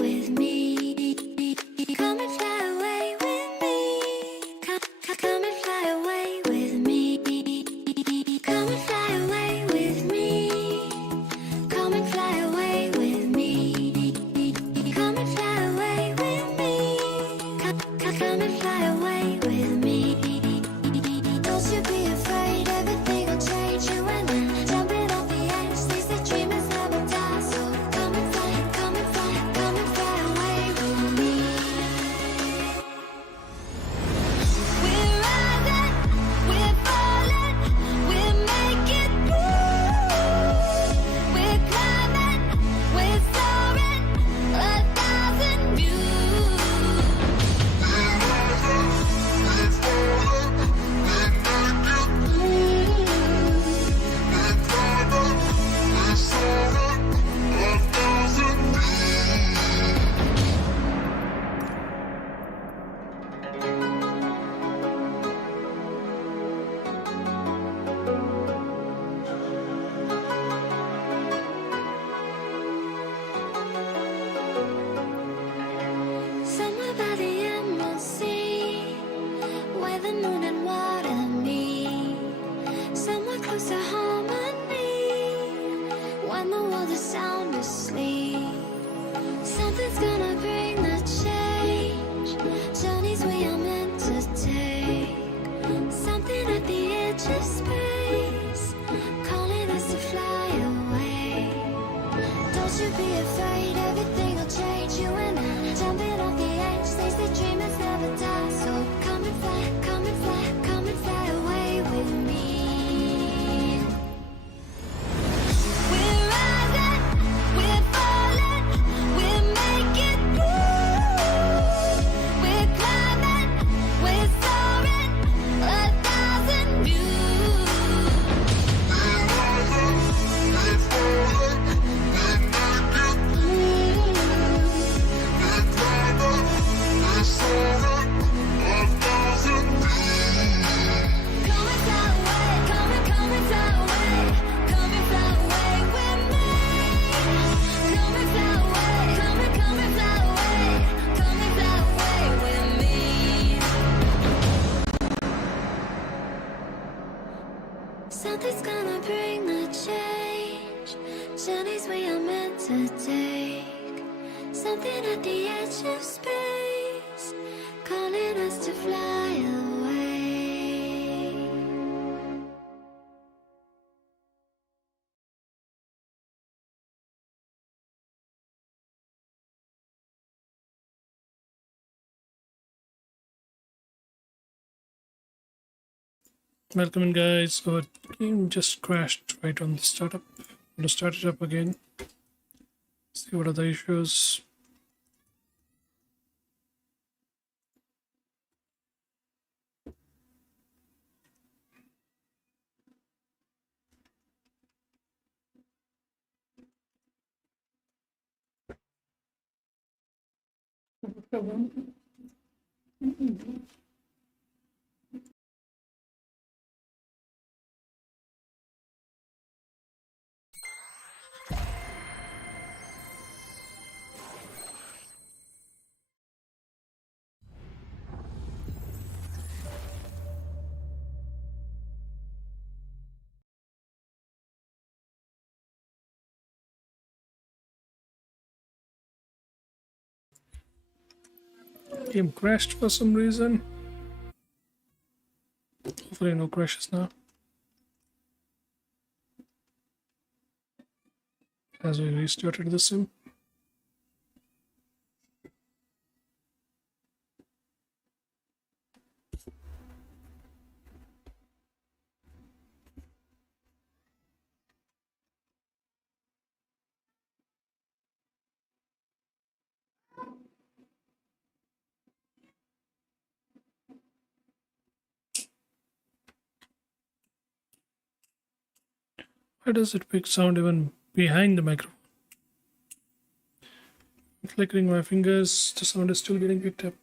with me. Come and fly away with me. Come and fly away with me. Come and fly away with me. Come and fly away with me. Come and fly away with me. Come and fly away with me. Don't you be afraid, everything will change. You and I, jumping off the edge. They say dreamers never die, so come and fly, come and fly, come and fly away with me. We're rising, we're falling, we're making moves. We're climbing, we're soaring, 1,000 views. We're rising, we're falling, we're making moves. We're climbing, we're soaring, 1,000 Somewhere by the emerald sea, where the moon and water meet. Somewhere close to harmony, when the world is sound asleep. Something's gonna bring the change, journeys we are meant to take. Something at the edge of space, calling us to fly away. Don't you be afraid, everything will change. You and I, jumping off the edge. They say dreamers never die, so come and fly, come and fly, come and fly away with me. We're rising, we're falling, we're making moves. We're climbing, we're soaring, 1,000 views. We're rising, we're falling, we're making moves. We're climbing, we're soaring, 1,000 views. Come and fly away, come and fly away, come and fly away with me. Come and fly away, come and fly away, come and fly away with me. Something's gonna bring the change, journeys we are meant to take. Something at the edge of space, calling us to fly away. Welcome in, guys. So our game just crashed right on the startup. I'm gonna start it up again. See what are the issues. Game crashed for some reason. Hopefully no crashes now. As we restarted the sim. Why does it pick sound even behind the microphone? I'm flickering my fingers, the sound is still getting picked up.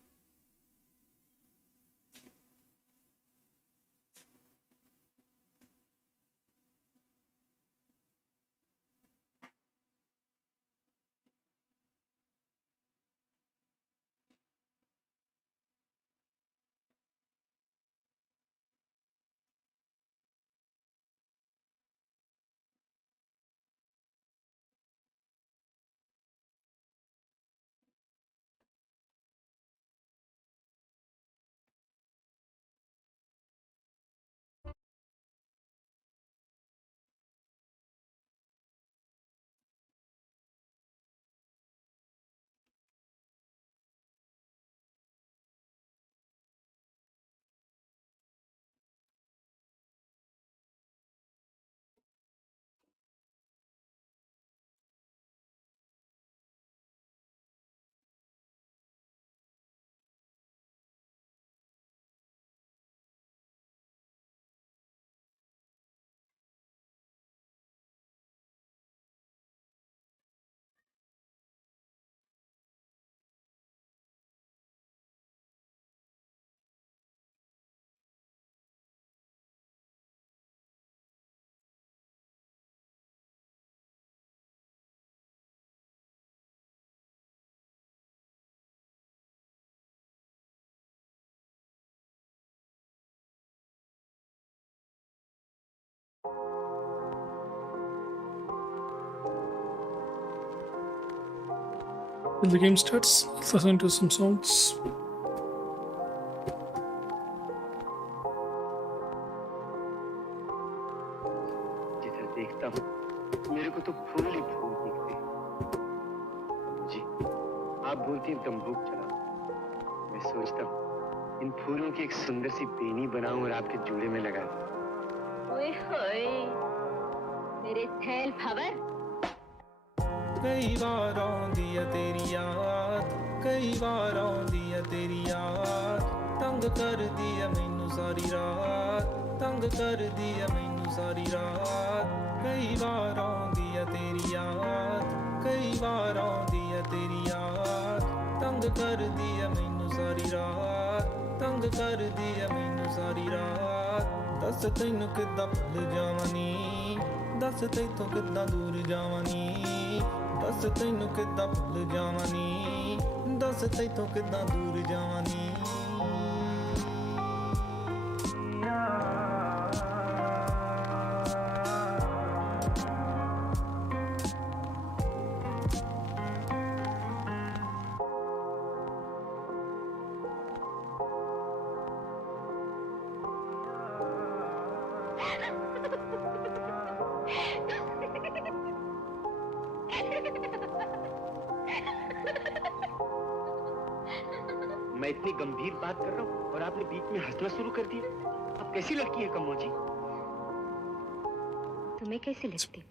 When the game starts, let's listen to some songs. जिधर देखता हूँ मेरे को तो फूल ही फूल दिखते हैं। जी, आप बोलती हैं तंबूक चलाओ। मैं सोचता हूँ इन फूलों की एक सुंदर सी बेनी बनाऊं और आपके जूड़े में लगा दूं। ओए होए मेरे थैल भवर कई बार आउंदी आ तेरी याद कई बार आउंदी आ तेरी याद तंग करदी आ मैनू सारी रात तंग करदी आ मैनू सारी रात कई बार आउंदी आ तेरी याद कई बार आउंदी आ तेरी याद तंग करदी आ मैनू सारी रात तंग करदी आ मैनू सारी रात दस तैनू किद्दां भुल जावां नी दस तैथों किद्दां दूर जावां नी दस तैनू किद्दां भुल जावां नी दस तैथों किद्दां दूर जावां नी मैं इतनी गंभीर बात कर रहा हूँ और आपने बीच में हंसना शुरू कर दिया। आप कैसी लड़की है कमो जी? तुम्हें कैसी लगती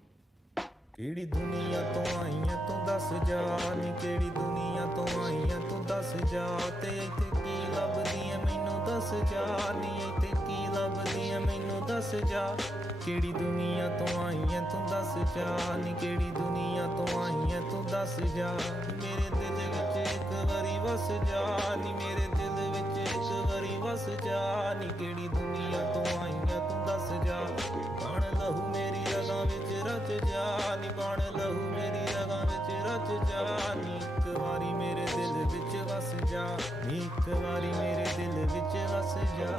ਕਿਹੜੀ ਦੁਨੀਆ ਤੋਂ ਆਈਆਂ ਤੂੰ ਦੱਸ ਜਾ ਨੀ ਕਿਹੜੀ ਦੁਨੀਆ ਤੋਂ ਆਈਆਂ ਤੂੰ ਦੱਸ ਜਾ ਤੇ ਇੱਥੇ ਕੀ ਲੱਭਦੀ ਐ ਮੈਨੂੰ ਦੱਸ ਜਾ ਨੀ ਇੱਥੇ ਕੀ ਲੱਭਦੀ ਐ ਮੈਨੂੰ ਦੱਸ ਜਾ ਕਿਹੜੀ ਦੁਨੀਆ ਤੋਂ ਆਈਆਂ ਤੂੰ ਦੱਸ ਜਾ ਨੀ ਕਿਹੜੀ ਦੁਨੀਆ ਤੋਂ ਆਈਆਂ ਤੂੰ ਦੱਸ ਜਾ ਮੇਰੇ ਦਿਲ ਵਿੱਚ ਇੱਕ ਵਾਰੀ ਵਸ ਜਾ ਨੀ ਮੇਰੇ ਦਿਲ ਵਿੱਚ ਇੱਕ ਵਾਰੀ ਵਸ ਜਾ ਨੀ ਕਿਹੜੀ ਦੁਨੀਆ ਤੋਂ ਆਈਆਂ ਤੂੰ ਦੱਸ ਜਾ ਬਣ ਲਹੂ ਮੇਰੀ ਰਗਾਂ ਵਿੱਚ ਰਚ ਜਾ ਨੀ ਬਣ ਲਹੂ ਮੇਰੀ ਰਗਾਂ ਵਿੱਚ ਰਚ ਜਾ ਨੀ ਇੱਕ ਵਾਰੀ ਮੇਰੇ ਦਿਲ ਵਿੱਚ ਵਸ ਜਾ ਨੀ ਇੱਕ ਵਾਰੀ ਮੇਰੇ ਦਿਲ ਵਿੱਚ ਵਸ ਜਾ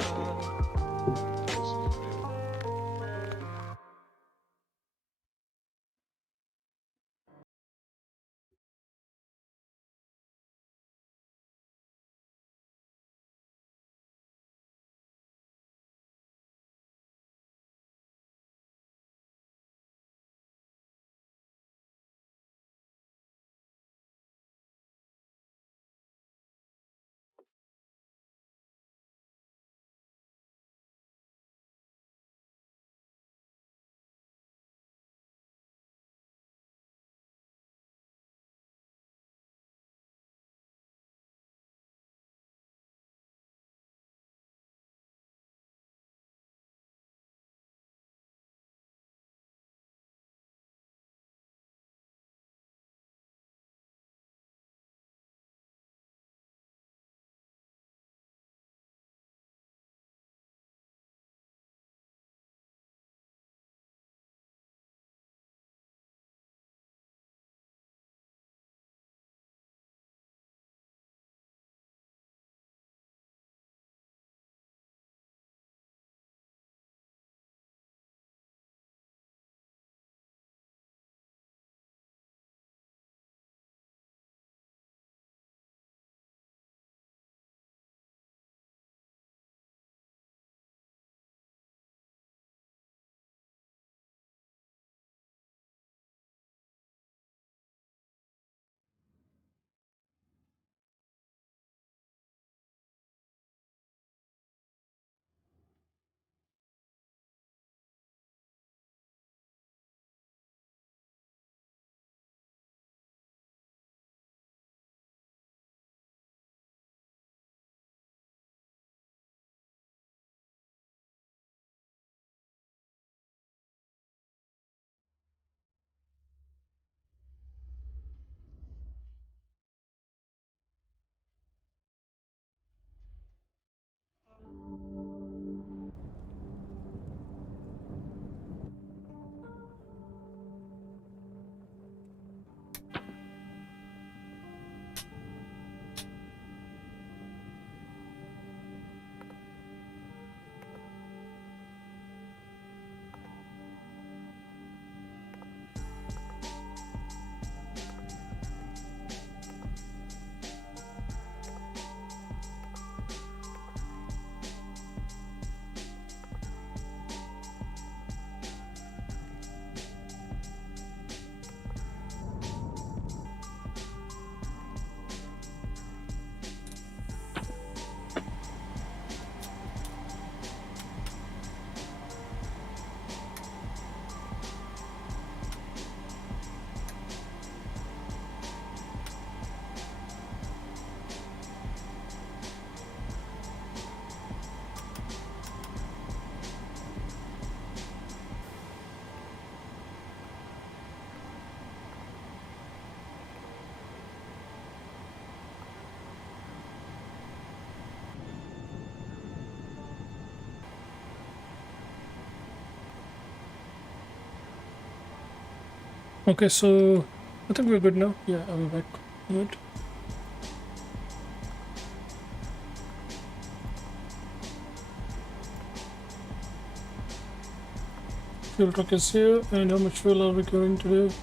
Okay, so I think we're good now. Yeah, I'll be back. Good. Fuel truck is here, and how much fuel are we carrying today?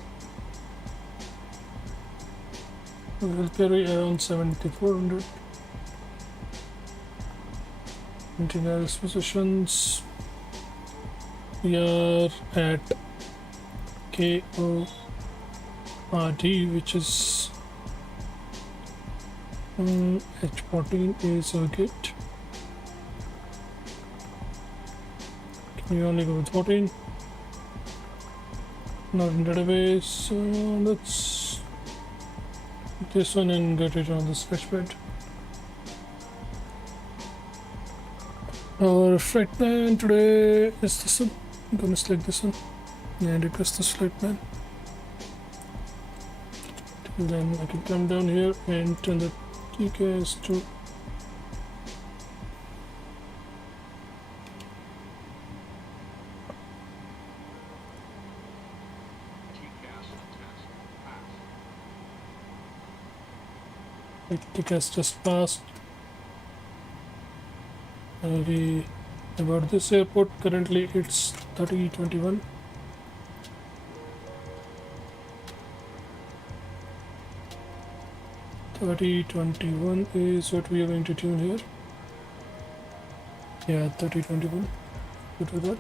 We will carry around 7,400. 29 positions. We are at KORD, which is H14 is a gate. Can you only go with 14? Not in database, so let's this one and get it on the sketchpad. Our flight plan today is this one. I'm gonna select this one and request this flight plan. Till then I can come down here and turn the TKS to TKS just passed. About this airport, currently it's 3021. Is what we are going to tune here. Yeah, 3021. Good with that.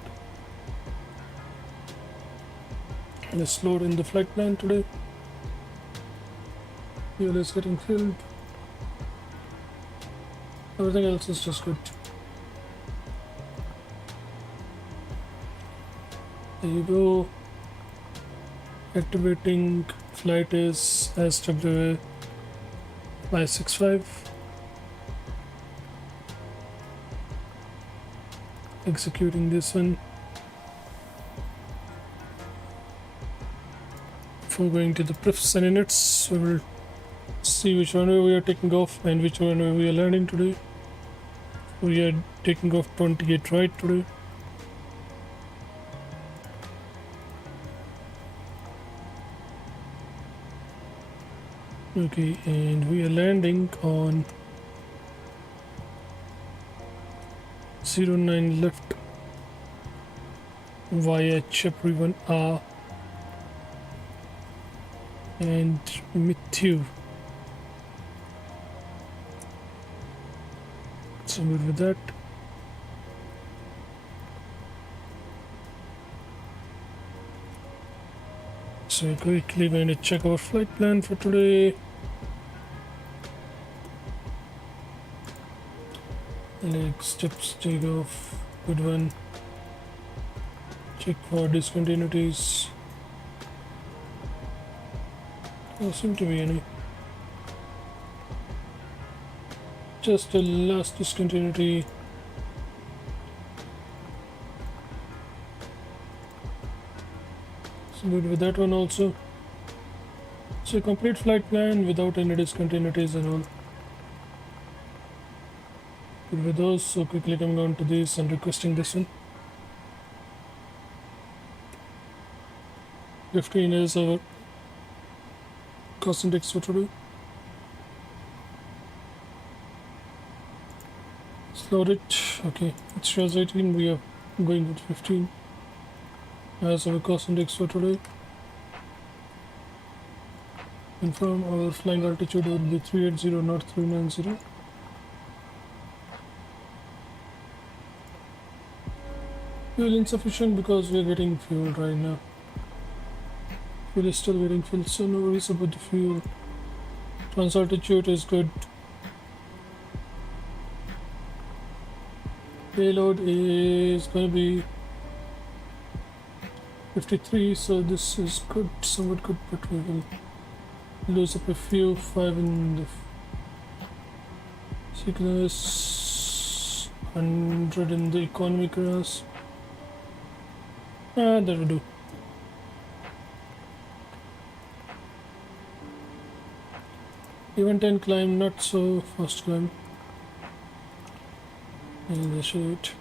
Let's load in the flight plan today. Fuel is getting filled. Everything else is just good. There you go. Activating flight is SWA 565. Executing this one. Before going to the prefs and inits, we will see which runway we are taking off and which runway we are landing today. We are taking off 28 right today. Okay, and we are landing on 09 left via Chapri 1R and Matthew. So good with that. So we're quickly going to check our flight plan for today. Leg steps, takeoff, good one. Check for discontinuities. There seem to be any. Just the last discontinuity. So good with that one also. So complete flight plan without any discontinuities and all. Good with those. So quickly coming on to this and requesting this one. 15 is our cost index for today. Load it. Okay, it shows 18. We are going with 15 as our cost index for today. Confirm our flying altitude will be 380, not 390. Fuel insufficient because we are getting fuel right now. Fuel is still getting filled, so no worries about the fuel. Trans altitude is good. Payload is going to be 53, so this is good, somewhat good, but we will lose up a few, 5 in the sickness, 100 in the economy class. That will do. Even 10 climb, not so fast climb. And they show it.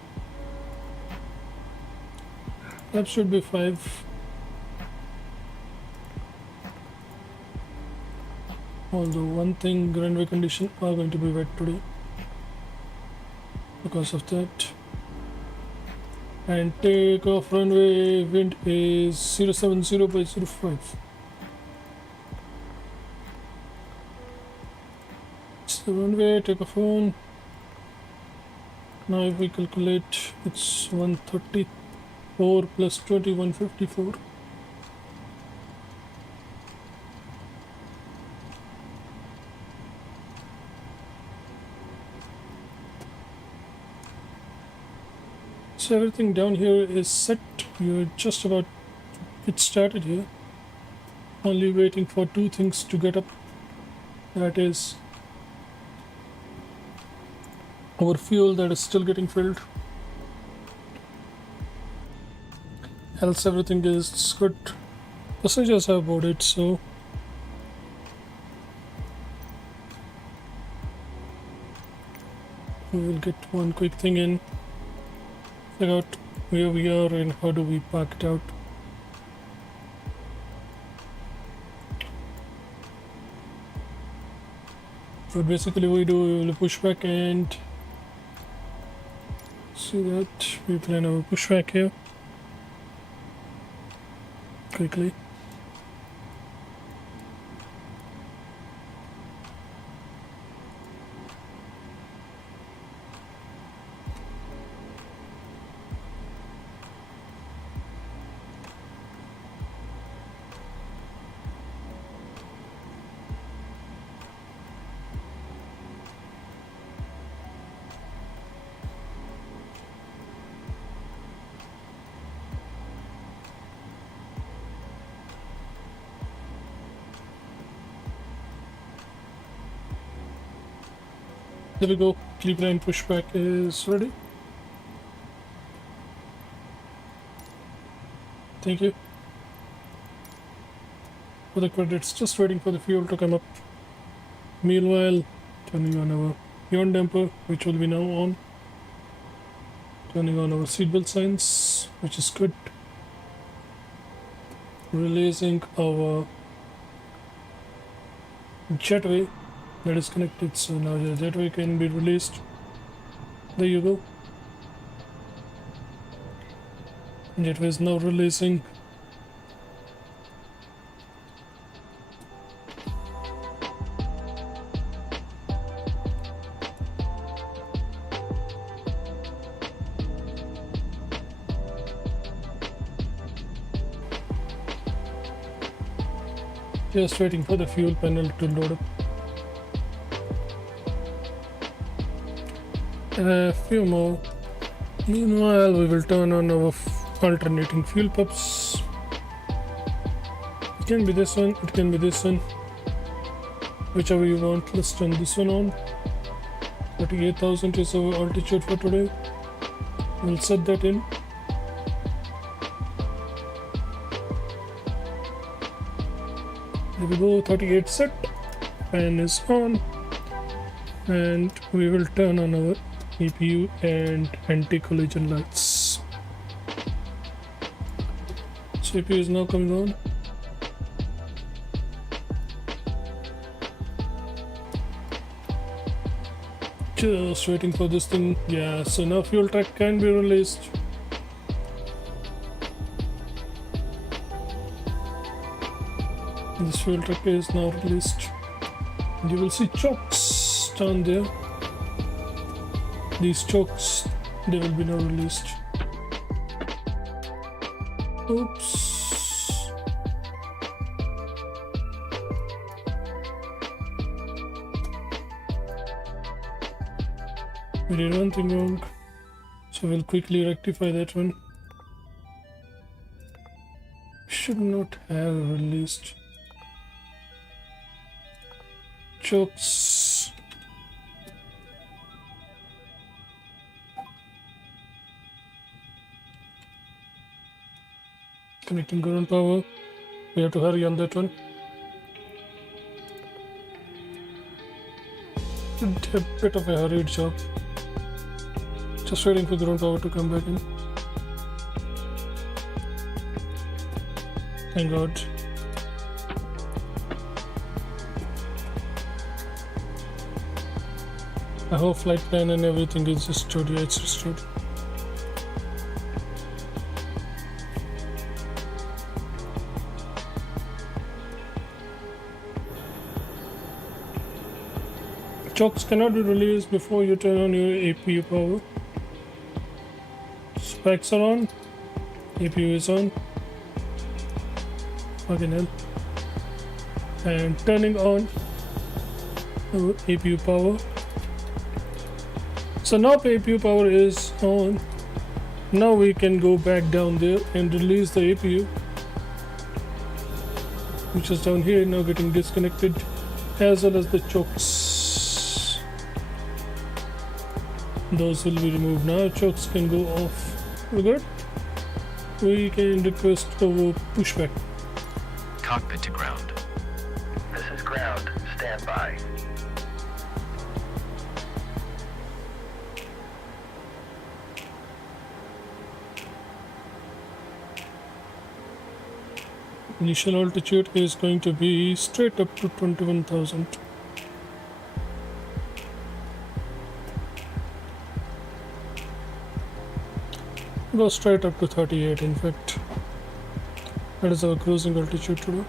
That should be 5. Although one thing, runway conditions are going to be wet today because of that. And takeoff runway wind is 070 by 05. It's the runway, takeoff on. Now if we calculate, it's 134 plus 20, 154. So everything down here is set. You're just about to get started here. Only waiting for two things to get up. That is our fuel that is still getting filled. Else everything is good. Passengers have boarded, so we will get one quick thing in. Figure out where we are and how do we park it out. But basically we will push back and see that we plan our pushback here quickly. There we go. Clip line pushback is ready. Thank you for the credits. Just waiting for the fuel to come up. Meanwhile, turning on our yawn damper, which will be now on. Turning on our seatbelt signs, which is good. Releasing our jetway that is connected, so now the jetway can be released. There you go. Jetway is now releasing. Just waiting for the fuel panel to load up. A few more. Meanwhile, we will turn on our alternating fuel pumps. It can be this one, it can be this one. Whichever you want, let's turn this one on. 38,000 is our altitude for today. We'll set that in. There we go, 38 set. Fan is on. And we will turn on our EPU and anti-collision lights. CPU is now coming on. Just waiting for this thing. Yeah, so now fuel tank can be released. This fuel tank is now released. And you will see chokes down there. These chokes, they will be now released. Oops. We did one thing wrong, so we'll quickly rectify that one. Should not have released chokes. Connecting ground power. We have to hurry on that one. Did a bit of a hurried job. Just waiting for ground power to come back in. Thank God. I hope flight plan and everything is restored. Yeah, it's restored. Chokes cannot be released before you turn on your APU power. Specs are on. APU is on. Fucking hell. And turning on our APU power. So now APU power is on. Now we can go back down there and release the APU, which is down here now getting disconnected, as well as the chokes. Those will be removed now. Chokes can go off. We're good. We can request our pushback. Cockpit to ground. This is ground. Stand by. Initial altitude is going to be straight up to 21,000. Go straight up to 38, in fact. That is our cruising altitude today.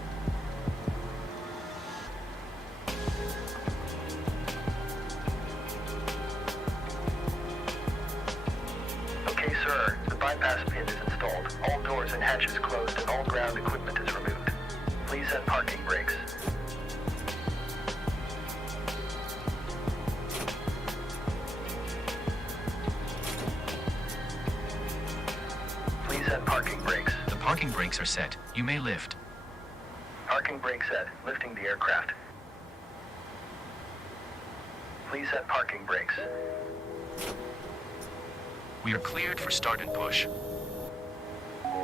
Okay, sir. The bypass pin is installed. All doors and hatches closed and all ground equipment is removed. Please set parking brakes. Please set parking brakes. The parking brakes are set. You may lift. Parking brake set. Lifting the aircraft. Please set parking brakes. We are cleared for start and push.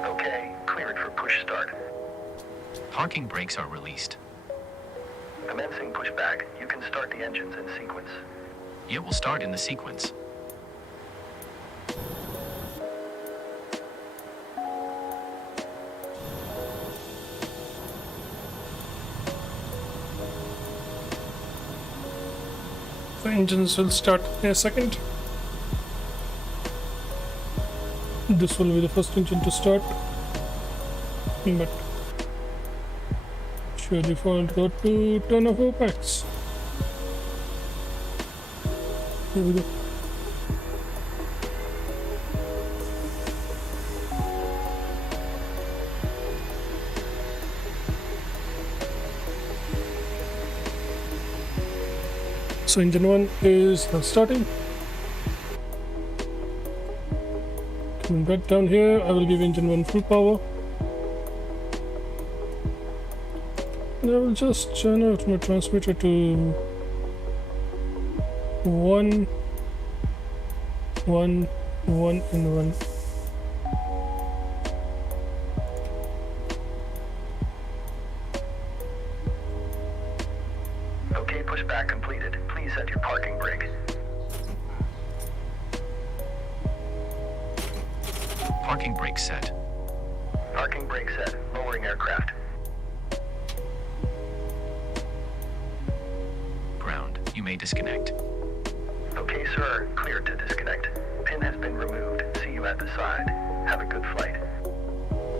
Okay, cleared for push start. Parking brakes are released. Commencing pushback. You can start the engines in sequence. It will start in the sequence. The engines will start in a second. This will be the first engine to start, but surely forgot to turn off our packs. Here we go. So engine 1 is now starting. Coming back down here, I will give engine 1 full power. And I will just churn out my transmitter to 1, 1, 1, and 1. Okay, pushback completed. Please set your parking brake. Parking brake set. Parking brake set. Lowering aircraft. Ground. You may disconnect. Okay, sir. Cleared to disconnect. Pin has been removed. See you at the side. Have a good flight.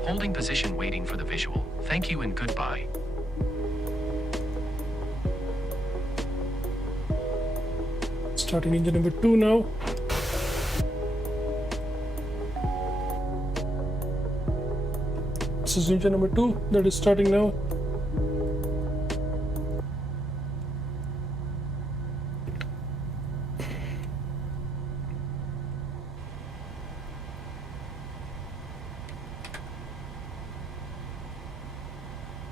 Holding position waiting for the visual. Thank you and goodbye. Starting engine number 2 now. This is engine number 2 that is starting now.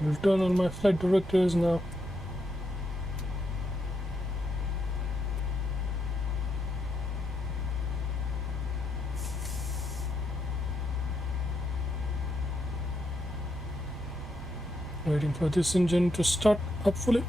I'll turn on my flight directors now. Waiting for this engine to start up fully.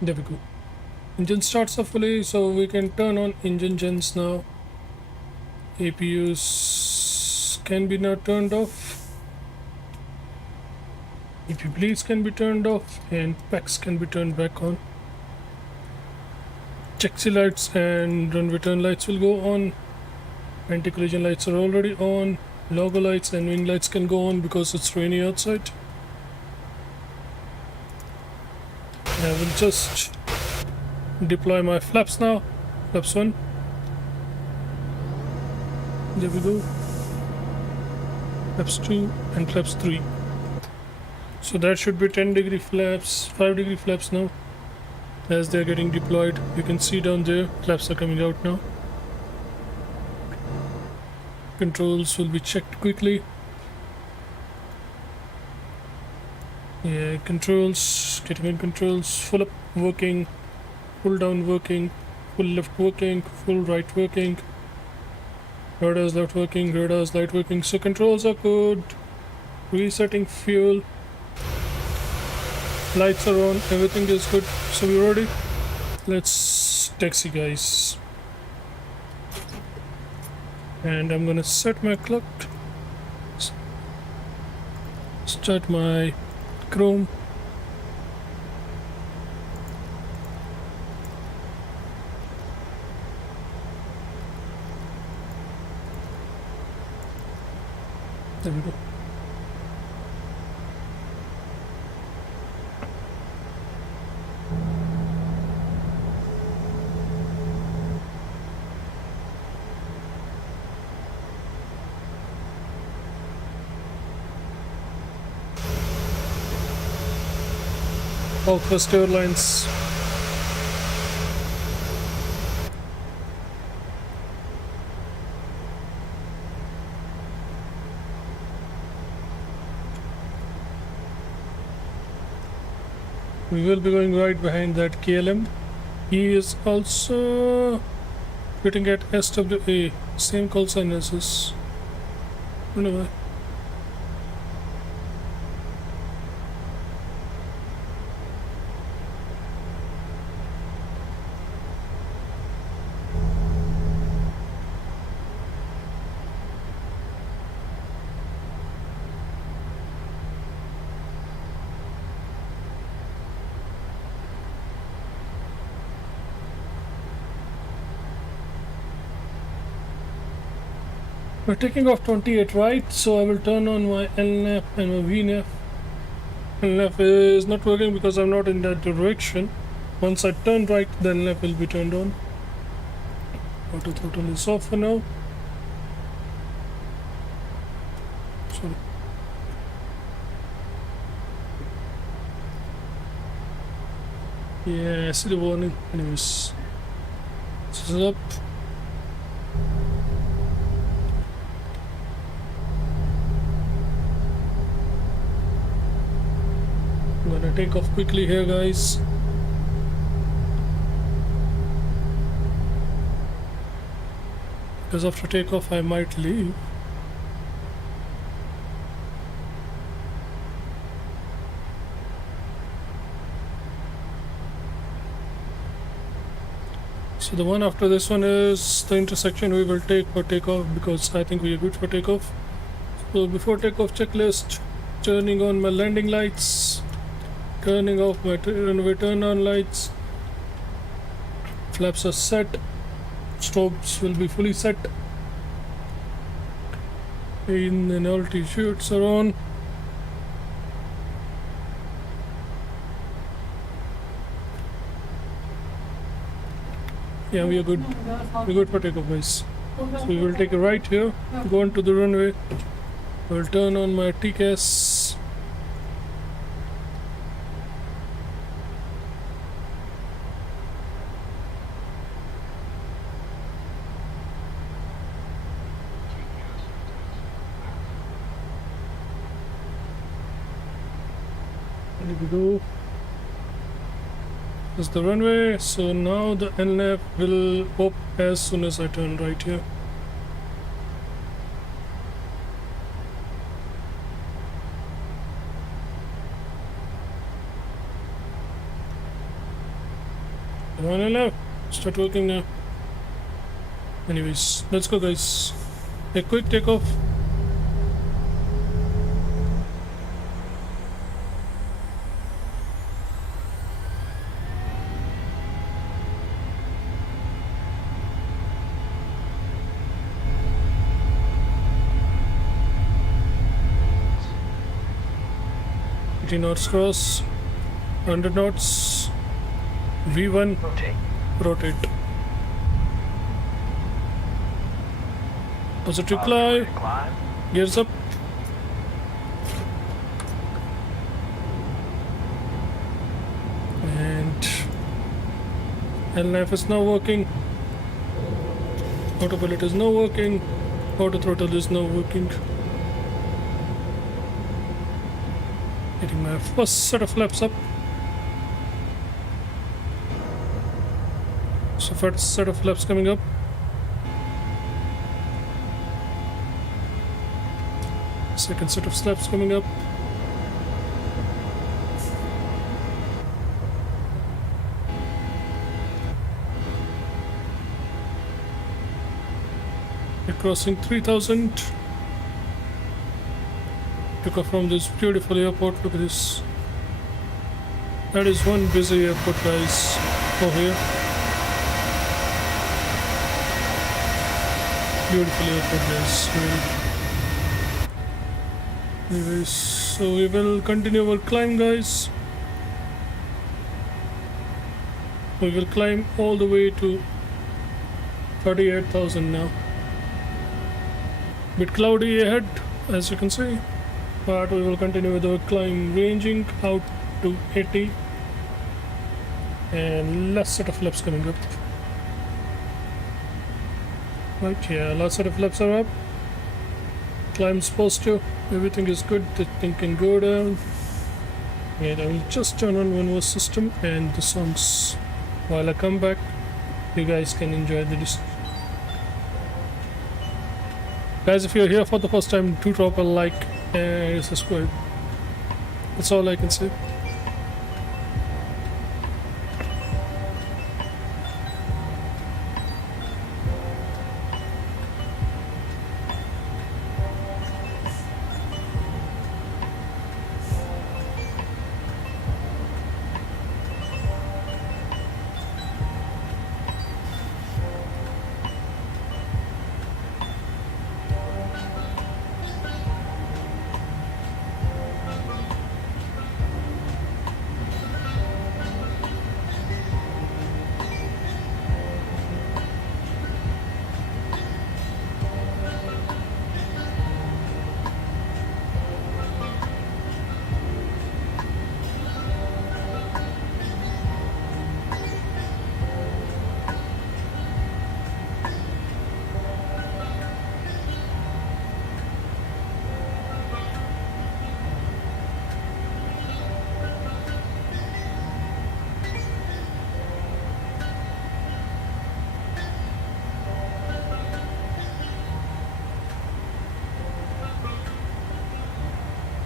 There we go. Engine starts off fully, so we can turn on engine gens now. APUs can be now turned off. EP bleeds can be turned off, and packs can be turned back on. Taxi lights and runway turn lights will go on. Anti-collision lights are already on. Logo lights and wing lights can go on because it's rainy outside. I will just deploy my flaps now. Flaps 1. There we go. Flaps 2 and flaps 3. So that should be 10-degree flaps, 5-degree flaps now. As they're getting deployed, you can see down there, flaps are coming out now. Controls will be checked quickly. Yeah, controls, getting in controls, full up working, full down working, full left working, full right working, radars left working, radars right working. So controls are good. Resetting fuel. Lights are on, everything is good. So we're ready. Let's taxi, guys. And I'm gonna set my clock. Start my Chrome. There we go. Southwest Airlines. We will be going right behind that KLM. He is also getting at SWA, same call sign as us. I don't know why. We're taking off 28 right, so I will turn on my LNAV and my VNAV. LNAV is not working because I'm not in that direction. Once I turn right, the LNAV will be turned on. Auto throttle is off for now. Sorry. Yeah, I see the warning. Anyways, this is up. I'm gonna take off quickly here, guys. Because after takeoff I might leave. So the one after this one is the intersection we will take for takeoff, because I think we are good for takeoff. So before takeoff checklist, turning on my landing lights, turning off my runway turn on lights, flaps are set, strobes will be fully set, and all t-shirts are on. Yeah, we are good. We're good for takeoff, guys. So we will take a right here, go onto the runway. I will turn on my TCAS. There we go. This is the runway, so now the LNAV will pop as soon as I turn right here. Come on, hello. Start working now. Anyways, let's go, guys. A quick takeoff. Knots cross, 100 knots, V1, rotate. Positive climb, gears up. And LNAF is now working. Autopilot is now working. Auto throttle is now working. Getting my first set of flaps up. So first set of flaps coming up. Second set of flaps coming up. We're crossing 3,000. Took off from this beautiful airport. Look at this. That is one busy airport, guys. Over here. Beautiful airport, guys. Anyways, so we will continue our climb, guys. We will climb all the way to 38,000 now. Bit cloudy ahead, as you can see. But we will continue with our climb, ranging out to 80, and last set of laps coming up. Right, yeah, last set of laps are up. Climb's positive, everything is good, the thing can go down. And I will just turn on one more system and the songs. While I come back, you guys can enjoy the distance. Guys, if you're here for the first time, do drop a like and subscribe. That's all I can say.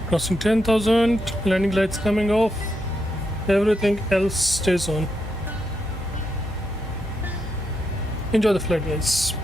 Crossing 10,000, landing lights coming off, everything else stays on. Enjoy the flight, guys.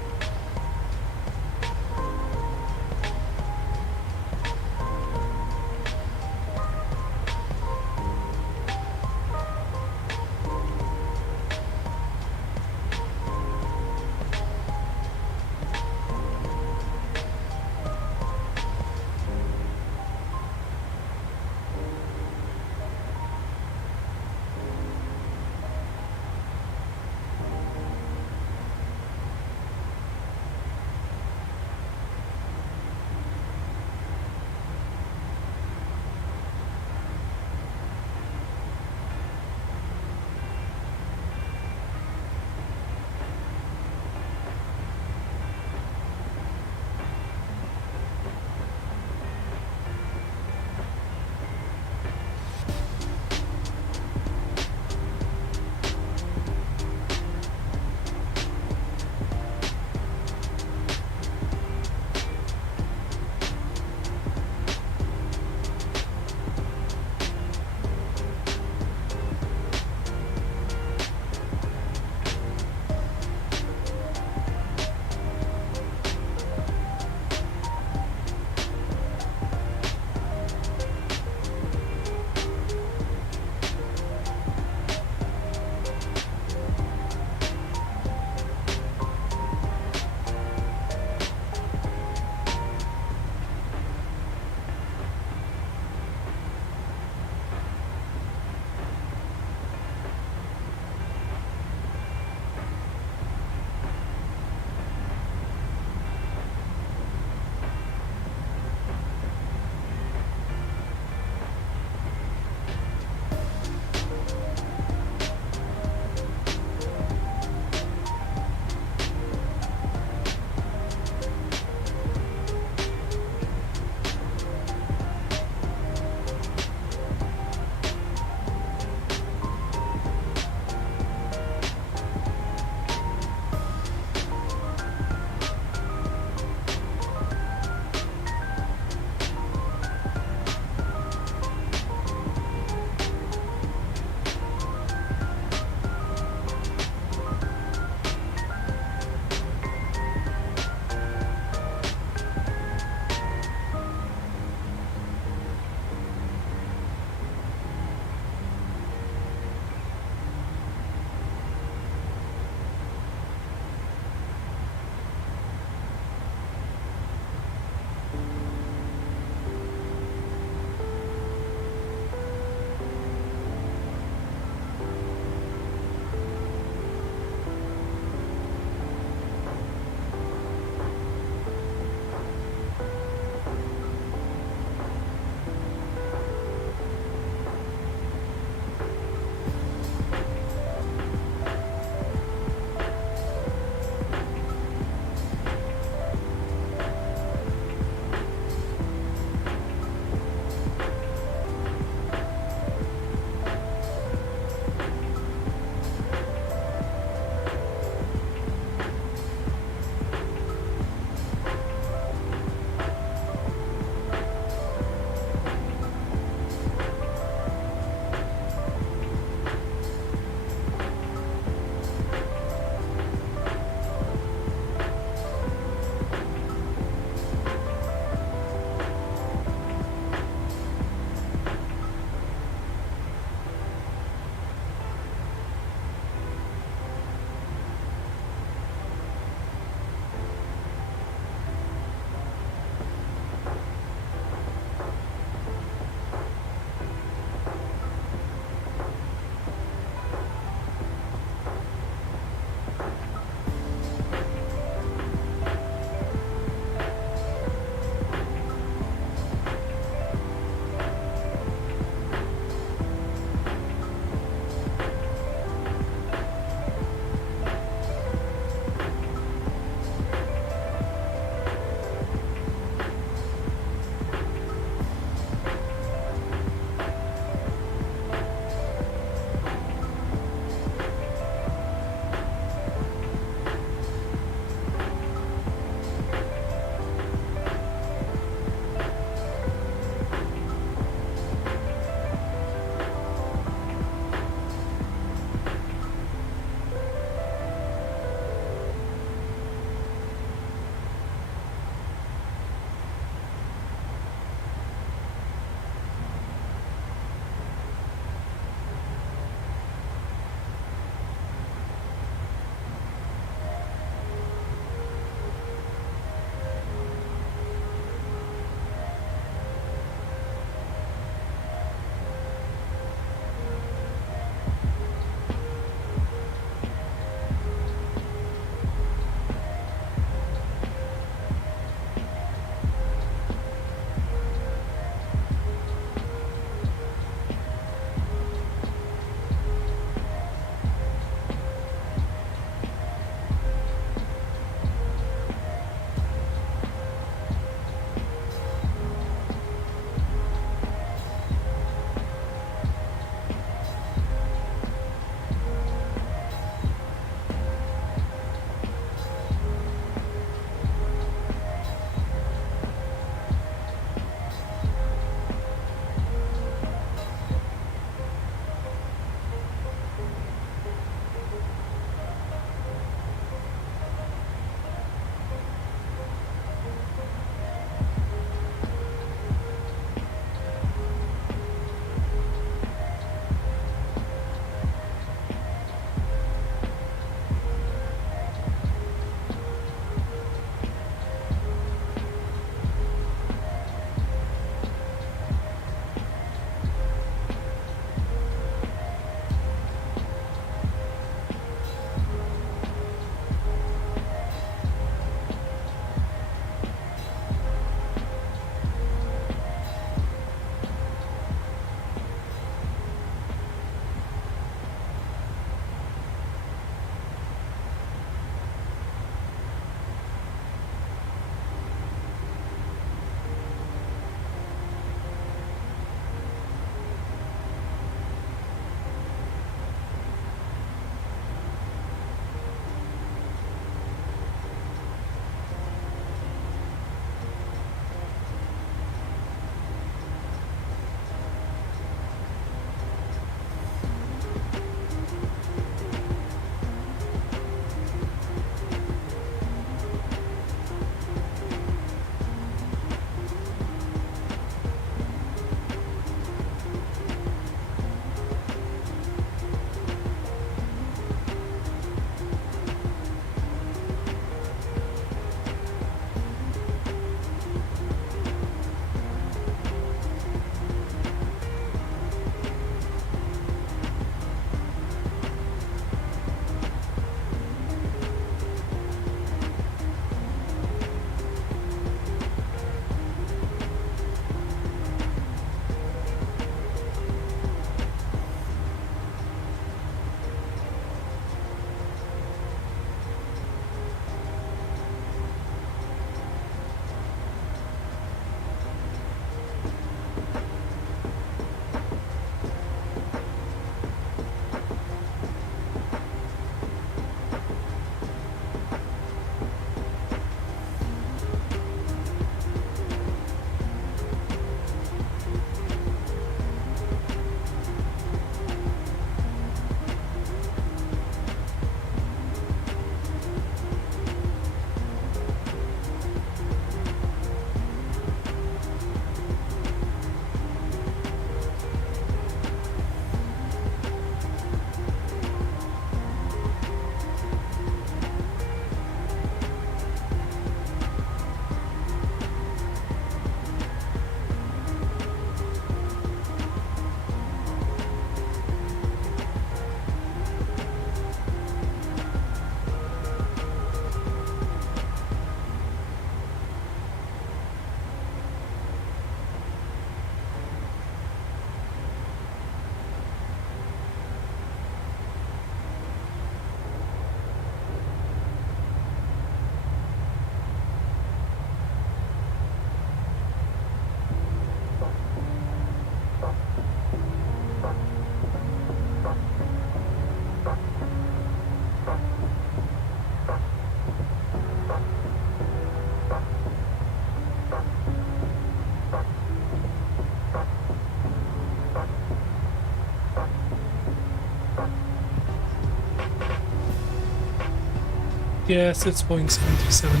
Yes, it's Boeing 737.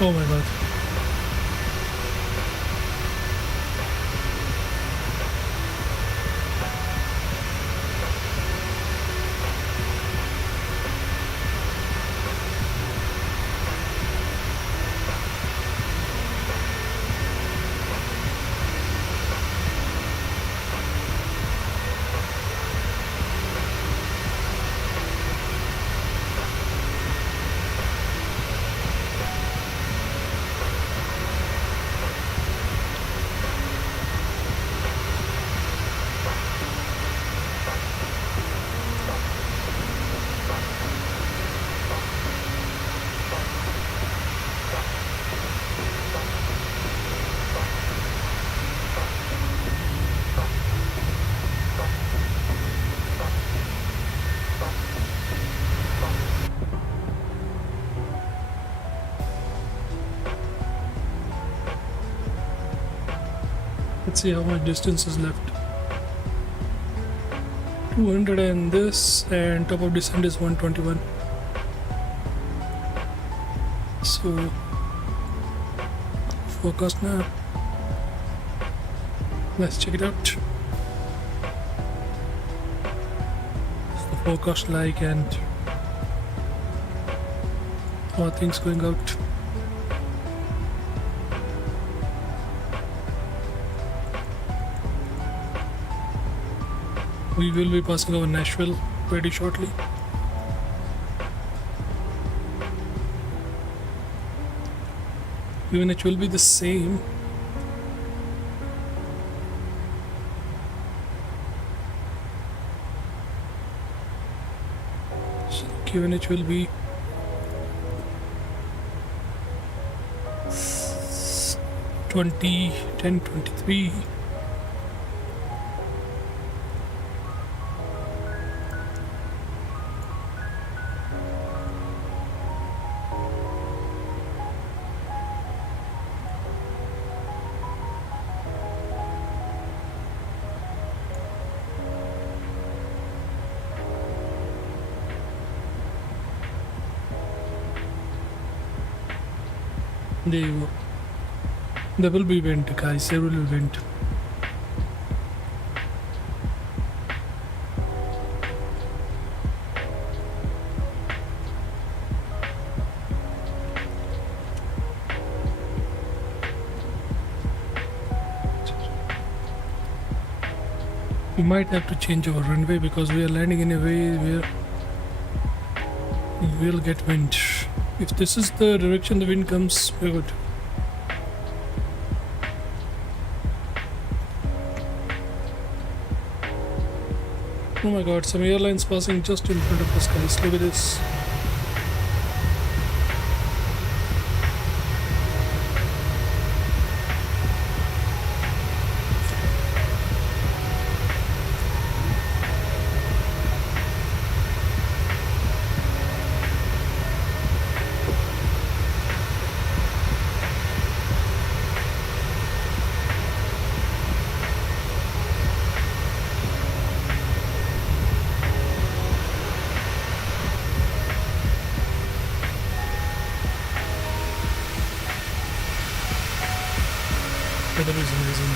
Oh my god. Let's see how much distance is left. 200 and this, and top of descent is 121. So forecast now. Let's check it out. What's the forecast like and how are things going out? We will be passing over Nashville very shortly. Even it will be the same. So QNH will be 10:23. There you go. There will be wind, guys. There will be wind. We might have to change our runway because we are landing in a way where we will get wind. If this is the direction the wind comes, we're good. Oh my god, some airlines passing just in front of us, guys. Look at this. Weather is amazing.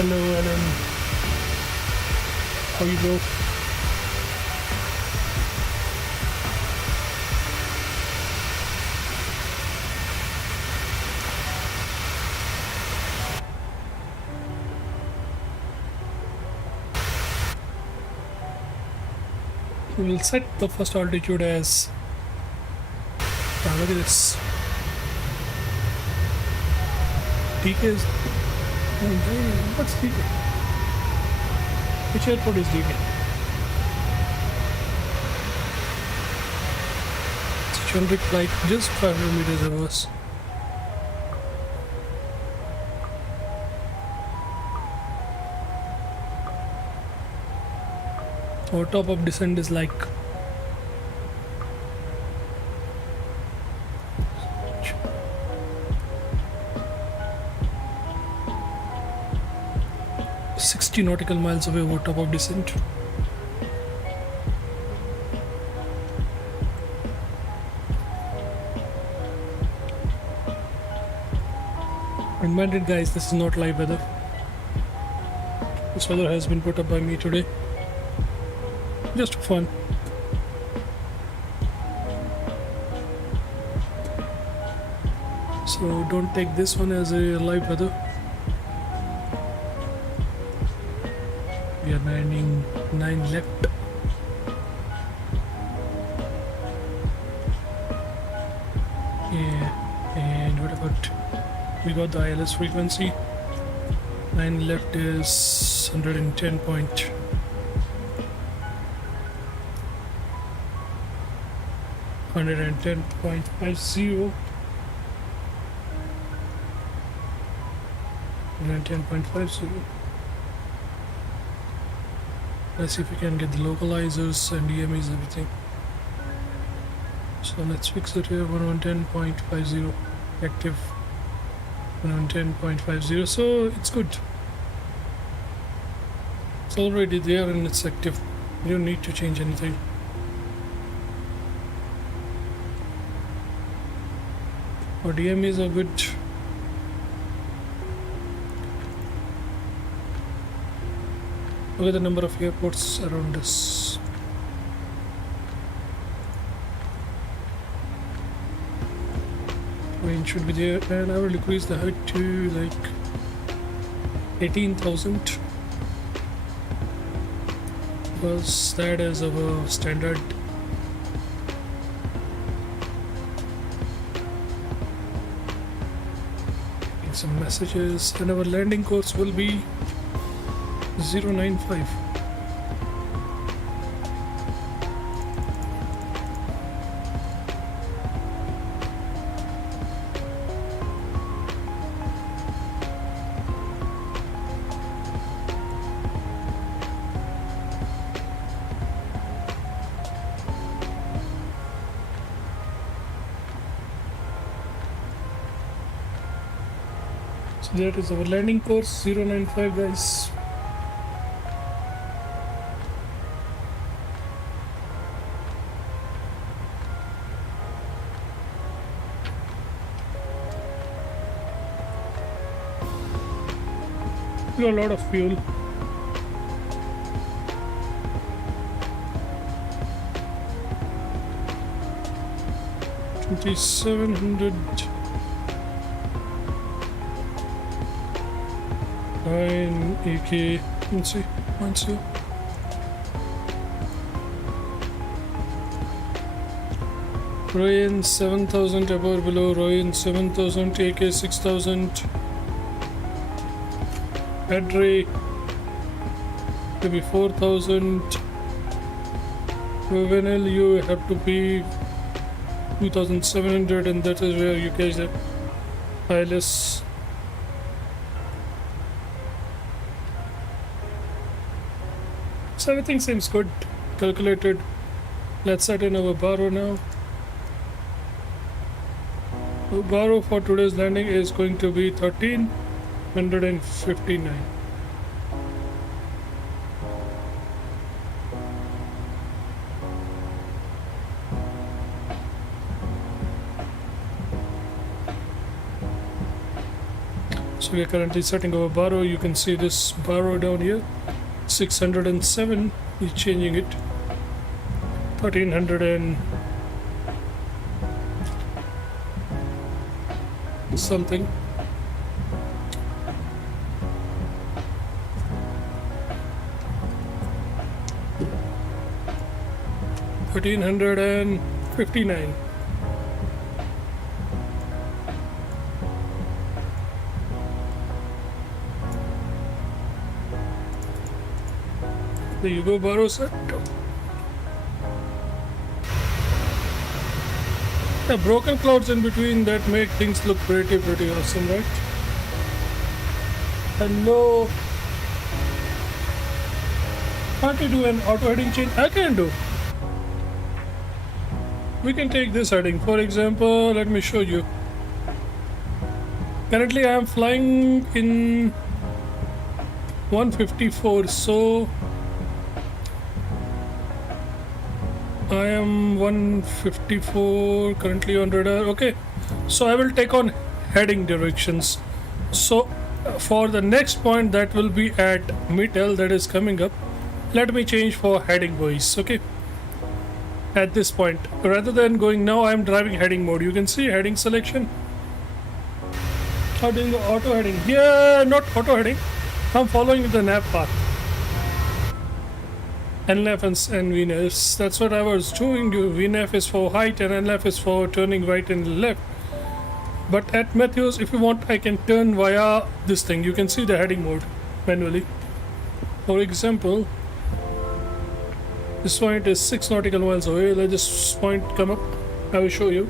Hello, Alan. How you go? We will set the first altitude as. Oh, look at this. DK is. What's DK? Which airport is DK? It's a generic flight, just 500 meters above us. Our top of descent is like 60 nautical miles away over top of descent. Reminded guys, this is not live weather. This weather has been put up by me today. Just for fun. So don't take this one as a live weather. We are landing 9 left. Yeah, and what about we got the ILS frequency. 9 left is 110 point. 110.50. 110.50. Let's see if we can get the localizers and EMEs, everything. So let's fix it here. 110.50 active. 110.50. So it's good. It's already there and it's active. You don't need to change anything. Our DMEs are good. Look at the number of airports around us. Range should be there, and I will decrease the height to like 18,000 because that is our standard. Some messages, and our landing course will be 095. So that is our landing course 095, guys. We got a lot of fuel. $2,700. 9 AK. Let's see. Let's see. Ryzen 7000 above below. Ryzen 7000. AK 6000. Battery maybe 4000. Vanilla you have to be 2700, and that is where you catch the ILS. So everything seems good, calculated. Let's set in our borrow now. Our borrow for today's landing is going to be 1359. So So we are currently setting our baro. You can see this baro down here, 607. We're changing it 1300 and something. $1,359. There you go, borrow set. The broken clouds in between that make things look pretty awesome, right? Hello. Can't you do an auto heading change? I can do. We can take this heading. For example, let me show you. Currently I am flying in 154, so I am 154 currently on radar. Okay, so I will take on heading directions. So for the next point that will be at Mittel, that is coming up, let me change for heading voice. Okay, at this point, rather than going now, I am driving heading mode. You can see heading selection. How doing auto heading? Yeah, not auto heading. I'm following the nav path. NLF and VNF. That's what I was showing you. VNF is for height and NLF is for turning right and left. But at Matthews, if you want, I can turn via this thing. You can see the heading mode manually. For example, this point is 6 nautical miles away. Let this point come up. I will show you.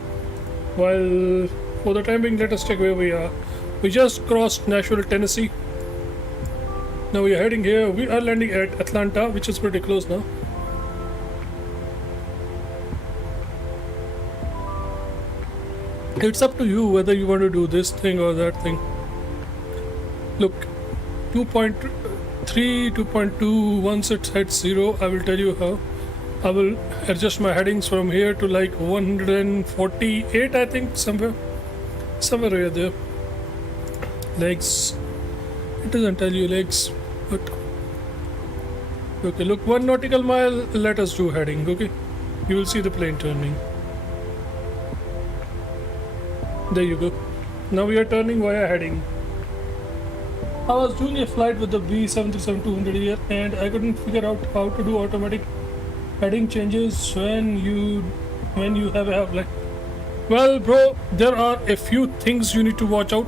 While for the time being, let us check where we are. We just crossed Nashville, Tennessee. Now we are heading here. We are landing at Atlanta, which is pretty close now. It's up to you whether you want to do this thing or that thing. Look, 2.3, 2.2, once it's at 0, I will tell you how. I will adjust my headings from here to like 148, I think, somewhere over there. Legs. It doesn't tell you legs, but okay, look, 1 nautical mile, let us do heading. Okay, you will see the plane turning. There you go. Now we are turning via heading. I was doing a flight with the B737-200 here and I couldn't figure out how to do automatic heading changes when you have a like. Well, bro, there are a few things you need to watch out.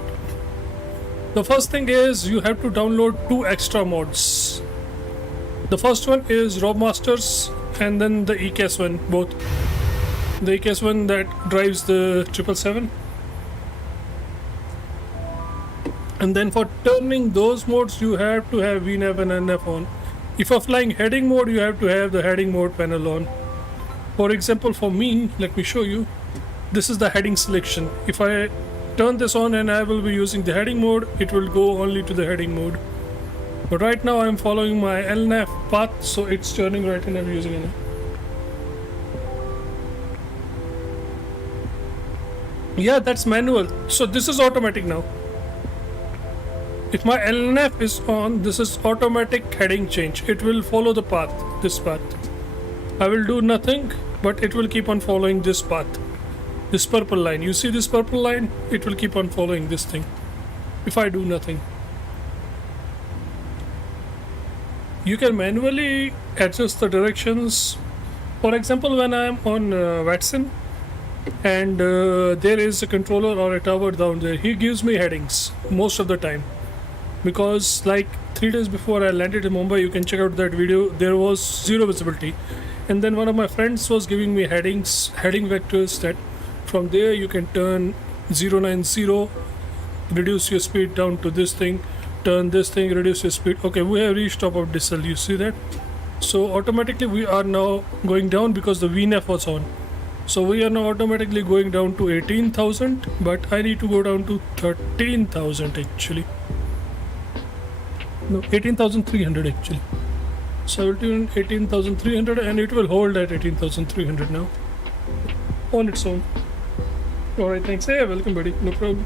The first thing is you have to download 2 extra mods. The first one is Robmasters and then the ECAS one, both. The ECAS one that drives the 777. And then for turning those modes, you have to have VNAV and NF on. If you're flying heading mode, you have to have the heading mode panel on. For example, for me, let me show you. This is the heading selection. If I turn this on and I will be using the heading mode, it will go only to the heading mode. But right now I'm following my LNAV path, so it's turning right and I'm using it. Yeah, that's manual. So this is automatic now. If my LNAV is on, this is automatic heading change. It will follow the path, this path. I will do nothing, but it will keep on following this path. This purple line. You see this purple line? It will keep on following this thing. If I do nothing. You can manually adjust the directions. For example, when I am on Watson and there is a controller or a tower down there, he gives me headings most of the time. Because like 3 days before I landed in Mumbai, you can check out that video, there was 0 visibility. And then one of my friends was giving me heading vectors that from there you can turn 090, reduce your speed down to this thing, turn this thing, reduce your speed. Okay, we have reached top of diesel, you see that? So automatically we are now going down because the VNAV was on. So we are now automatically going down to 18,000, but I need to go down to 13,000 actually. No, 18,300 actually. So I will tune 18,300 and it will hold at 18,300 now. On its own. Alright, thanks. Hey, welcome buddy. No problem.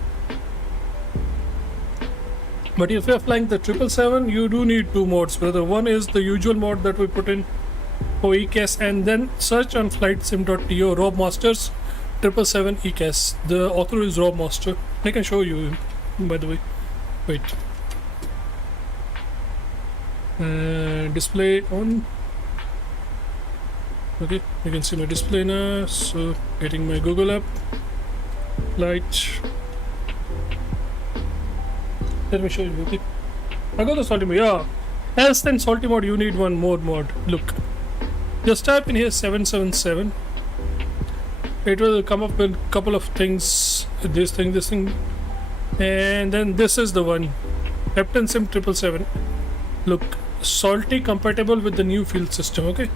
But if you're flying the 777, you do need two modes, brother. One is the usual mode that we put in for ECAS, and then search on flightsim.to Rob Masters 777 ECAS. The author is Rob Master. I can show you him, by the way. Wait. Display on. Okay, you can see my display now. So, getting my Google app. Light. Let me show you. Okay, I got the salty mode. Yeah, else than salty mode, you need one more mod. Look, just type in here 777. It will come up with a couple of things. This thing, and then this is the one. Captain Sim 777. Look, salty compatible with the new field system. Okay,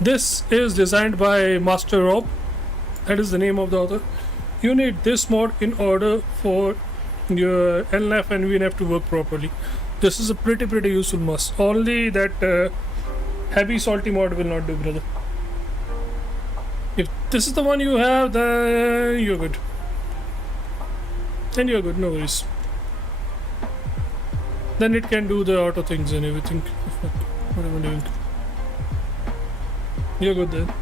this is designed by Master Rob. That is the name of the author. You need this mod in order for your LNAV and VNAV to work properly. This is a pretty useful must. Only that heavy salty mod will not do, brother. If this is the one you have, then you're good. Then you're good, no worries. Then it can do the auto things and everything. What am I doing? You're good then.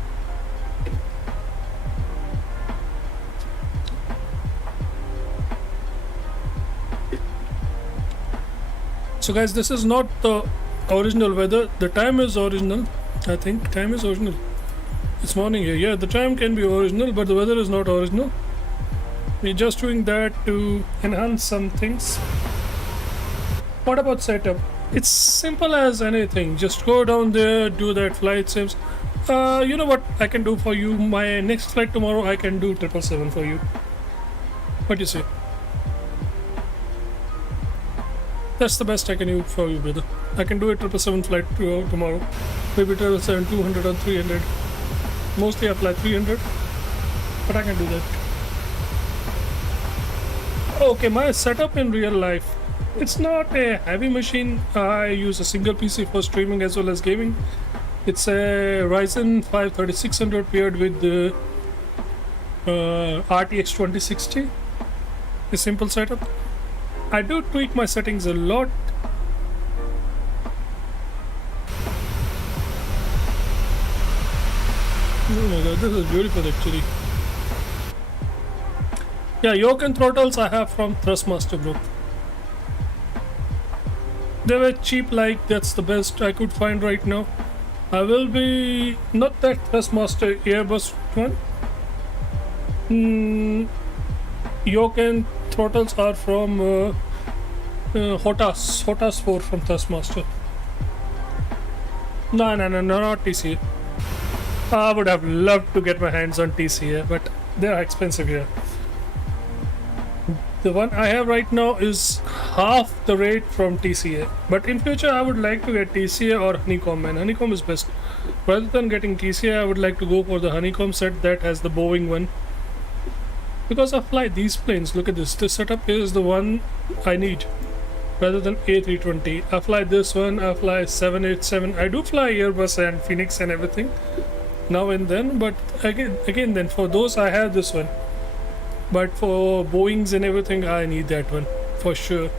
So guys, this is not the original weather. The time is original. I think time is original. It's morning here. Yeah, the time can be original, but the weather is not original. We're just doing that to enhance some things. What about setup? It's simple as anything. Just go down there, do that flight sims. You know what I can do for you? My next flight tomorrow, I can do 777 for you. What do you say? That's the best I can do for you, brother. I can do a 777 flight tomorrow. Maybe 777, 200 or 300. Mostly I fly 300, but I can do that. Okay, my setup in real life. It's not a heavy machine. I use a single PC for streaming as well as gaming. It's a Ryzen 5 3600 paired with the RTX 2060. A simple setup. I do tweak my settings a lot. Oh my god, this is beautiful actually. Yeah, yoke and throttles I have from Thrustmaster, bro. They were cheap, like that's the best I could find right now. I will be not that Thrustmaster Airbus one. Yoke and throttles are from Hotas 4 from Thrustmaster. No, not TCA. I would have loved to get my hands on TCA, but they are expensive here. The one I have right now is half the rate from TCA, but in future I would like to get TCA or Honeycomb, and Honeycomb is best. Rather than getting TCA, I would like to go for the Honeycomb set that has the Boeing one. Because I fly these planes, look at this. This setup is the one I need. Rather than A320, I fly this one. I fly 787. I do fly Airbus and Phoenix and everything now and then, but again then for those I have this one. But for Boeings and everything, I need that one for sure.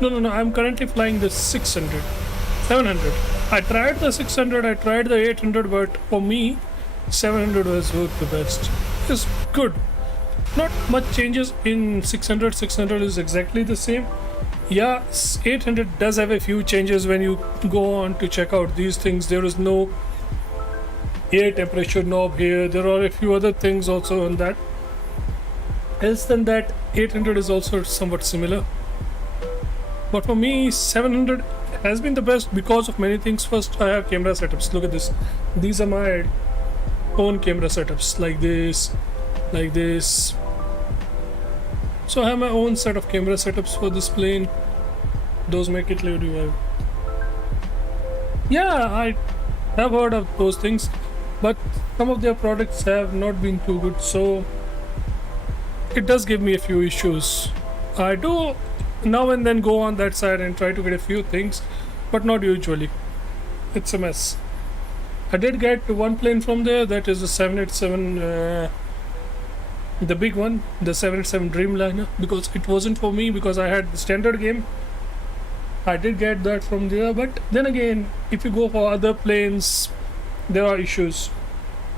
No. I'm currently flying the 700. I tried the 600. I tried the 800, but for me, 700 was worked the best. It's good. Not much changes in 600. 600 is exactly the same. Yeah, 800 does have a few changes when you go on to check out these things. There is no air temperature knob here. There are a few other things also on that. Else than that, 800 is also somewhat similar. But for me, 700 has been the best because of many things. First, I have camera setups. Look at this. These are my own camera setups, like this. So I have my own set of camera setups for this plane. Those make it really well. Yeah, I have heard of those things, but some of their products have not been too good, so it does give me a few issues. I do now and then go on that side and try to get a few things, but not usually. It's a mess. I did get one plane from there, that is a 787 the big one, the 787 Dreamliner, because it wasn't for me because I had the standard game. I did get that from there, but then again, if you go for other planes, there are issues.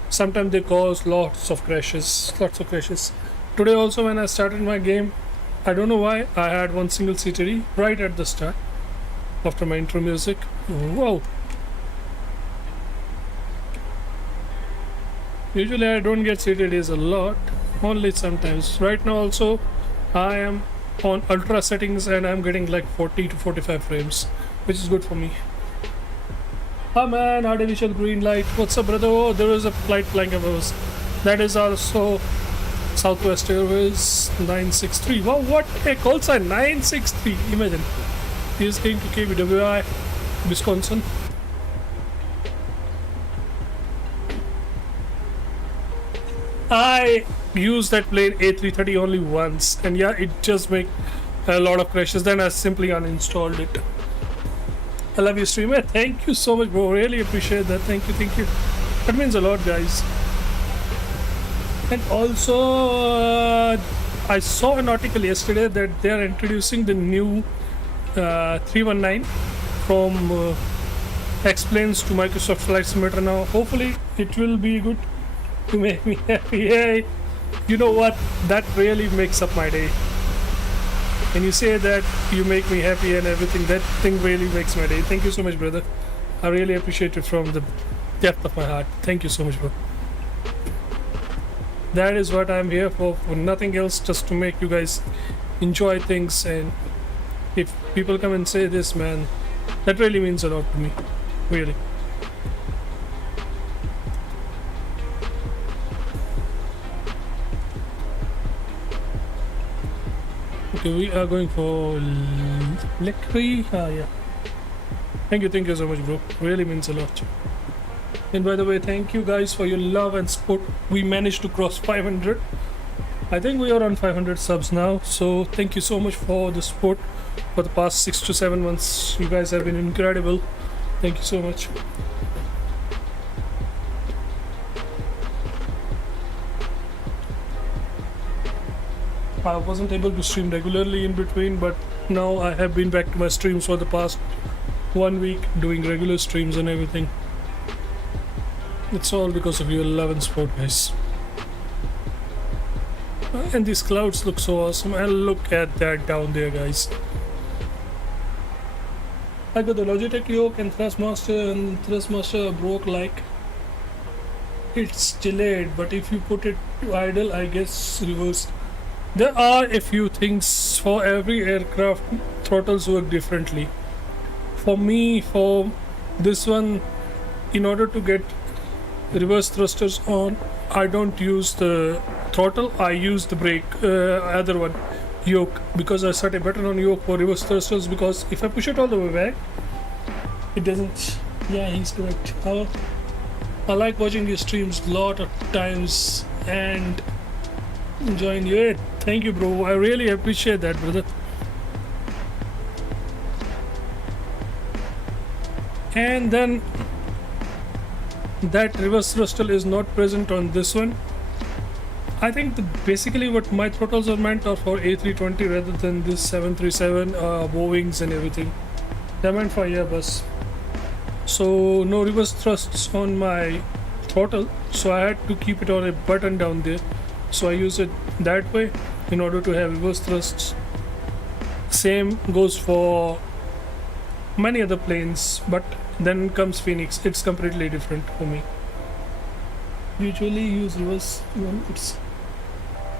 Sometimes they cause lots of crashes. Today also when I started my game, I don't know why, I had one single CTD right at the start after my intro music. Whoa. Usually I don't get CTDs a lot, only sometimes. Right now also I am on ultra settings and I'm getting like 40 to 45 frames, which is good for me. Oh man, artificial green light. What's up, brother? Oh, there is a flight flying above us. That is also Southwest Airways 963. Wow, what a call sign, 963. Imagine. He is going to KBWI, Wisconsin. I used that plane A330 only once, and yeah, it just make a lot of crashes. Then I simply uninstalled it. I love you, streamer. Thank you so much, bro. Really appreciate that. Thank you. That means a lot, guys. And also, I saw an article yesterday that they are introducing the new 319 from explains to Microsoft Flight Simulator now. Hopefully, it will be good to make me happy. Yay! You know what? That really makes up my day. When you say that you make me happy and everything, that thing really makes my day. Thank you so much, brother. I really appreciate it from the depth of my heart. Thank you so much, bro. That is what I'm here for nothing else, just to make you guys enjoy things. And if people come and say this, man, that really means a lot to me. Really. Okay, we are going for Lekri. Yeah. Thank you so much, bro. Really means a lot. And by the way, thank you guys for your love and support. We managed to cross 500. I think we are on 500 subs now. So thank you so much for the support for the past 6 to 7 months. You guys have been incredible. Thank you so much. I wasn't able to stream regularly in between, but now I have been back to my streams for the past 1 week, doing regular streams and everything. It's all because of your love and support, guys. And these clouds look so awesome. And look at that down there, guys. I got the Logitech yoke and Thrustmaster broke like it's delayed, but if you put it to idle, I guess reversed. There are a few things for every aircraft. Throttles work differently. For me, for this one, in order to get reverse thrusters on, I don't use the throttle, I use the brake, other one, yoke, because I set a button on yoke for reverse thrusters, because if I push it all the way back, it doesn't. Yeah, he's correct. I like watching your streams a lot of times and enjoying it. Thank you, bro. I really appreciate that, brother. And then that reverse throttle is not present on this one. I think basically what my throttles are meant are for A320 rather than this 737 Boeings and everything. They're meant for Airbus. So no reverse thrusts on my throttle, so I had to keep it on a button down there. So I use it that way in order to have reverse thrusts. Same goes for many other planes, but then comes Phoenix. It's completely different for me. Usually use reverse when it's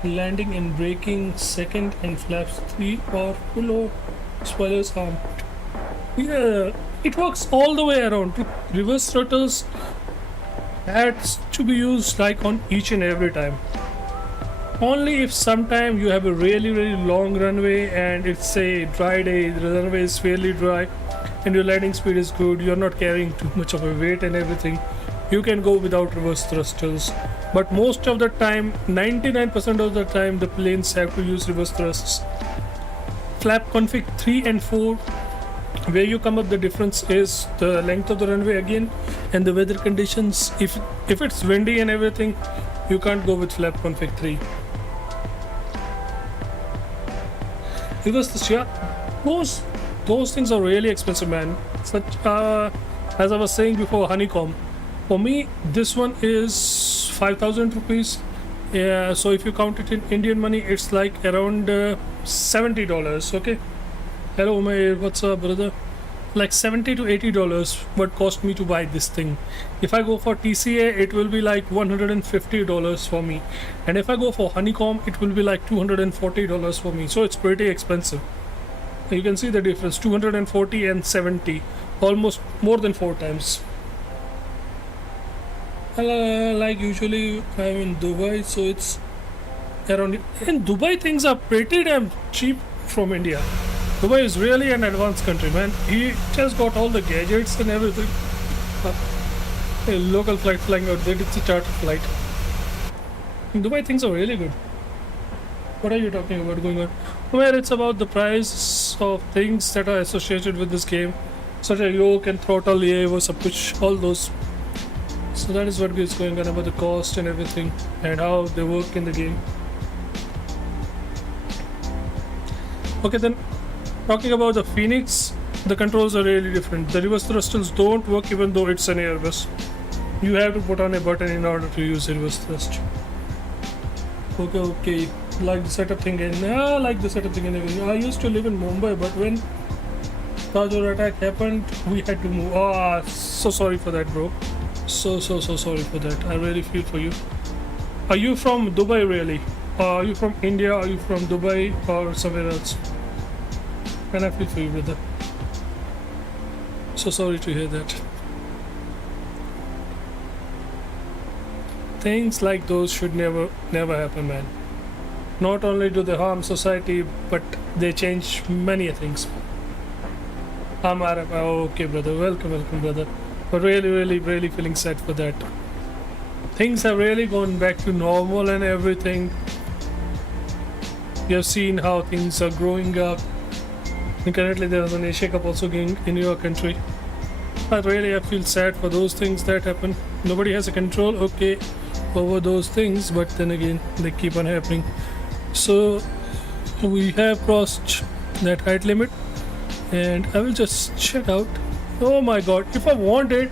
landing and braking second and flaps 3 or below, spoilers armed. Yeah, it works all the way around. Reverse throttles has to be used like on each and every time. Only if sometime you have a really long runway and it's a dry day, the runway is fairly dry and your landing speed is good, you're not carrying too much of a weight and everything, you can go without reverse thrusters. But most of the time, 99% of the time, the planes have to use reverse thrusts. Flap config 3 and 4, where you come up the difference is the length of the runway again and the weather conditions. If it's windy and everything, you can't go with flap config 3. Because this, yeah, those things are really expensive, man. Such as I was saying before, honeycomb. For me, this one is 5,000 rupees. Yeah, so if you count it in Indian money, it's like around $70. Okay. Hello, Umair. What's up, brother? Like $70 to $80 what cost me to buy this thing. If I go for TCA, it will be like $150 for me, and if I go for honeycomb, it will be like $240 for me. So it's pretty expensive. You can see the difference, 240 and 70, almost more than 4 times. Like usually I'm in Dubai, so it's around. In Dubai, things are pretty damn cheap from India. Dubai is really an advanced country, man. He just got all the gadgets and everything. A local flight flying out there, it's a charter flight. In Dubai, things are really good. What are you talking about going on? Where it's about the price of things that are associated with this game, such as yoke and throttle, push, all those. So that is what is going on about the cost and everything, and how they work in the game. Okay, then. Talking about the Phoenix, the controls are really different. The reverse thrusters don't work even though it's an Airbus. You have to put on a button in order to use the reverse thrust. Okay. Like the setup thing and like the setup thing and everything. I used to live in Mumbai, but when Tajur attack happened, we had to move. So sorry for that, bro. So sorry for that. I really feel for you. Are you from Dubai really? Are you from India? Are you from Dubai or somewhere else? And I feel for you, brother. So sorry to hear that. Things like those should never happen, man. Not only do they harm society, but they change many things. I'm Arab. Okay, brother. Welcome, brother. But really feeling sad for that. Things have really gone back to normal and everything. You have seen how things are growing up. And currently there's an Asia Cup also going in your country. But really I feel sad for those things that happen. Nobody has a control, okay, over those things, but then again they keep on happening. So we have crossed that height limit, and I will just check out. Oh my god, if I wanted,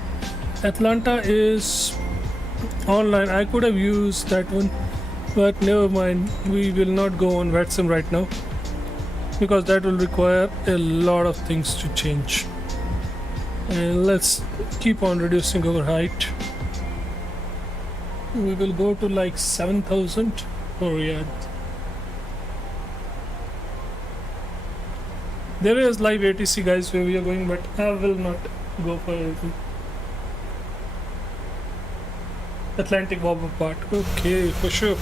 Atlanta is online. I could have used that one, but never mind. We will not go on VATSIM right now, because that will require a lot of things to change. And let's keep on reducing our height. We will go to like 7,000 for Riyadh. There is live ATC, guys, where we are going, but I will not go for everything. Atlantic warm-up part. Okay, for sure.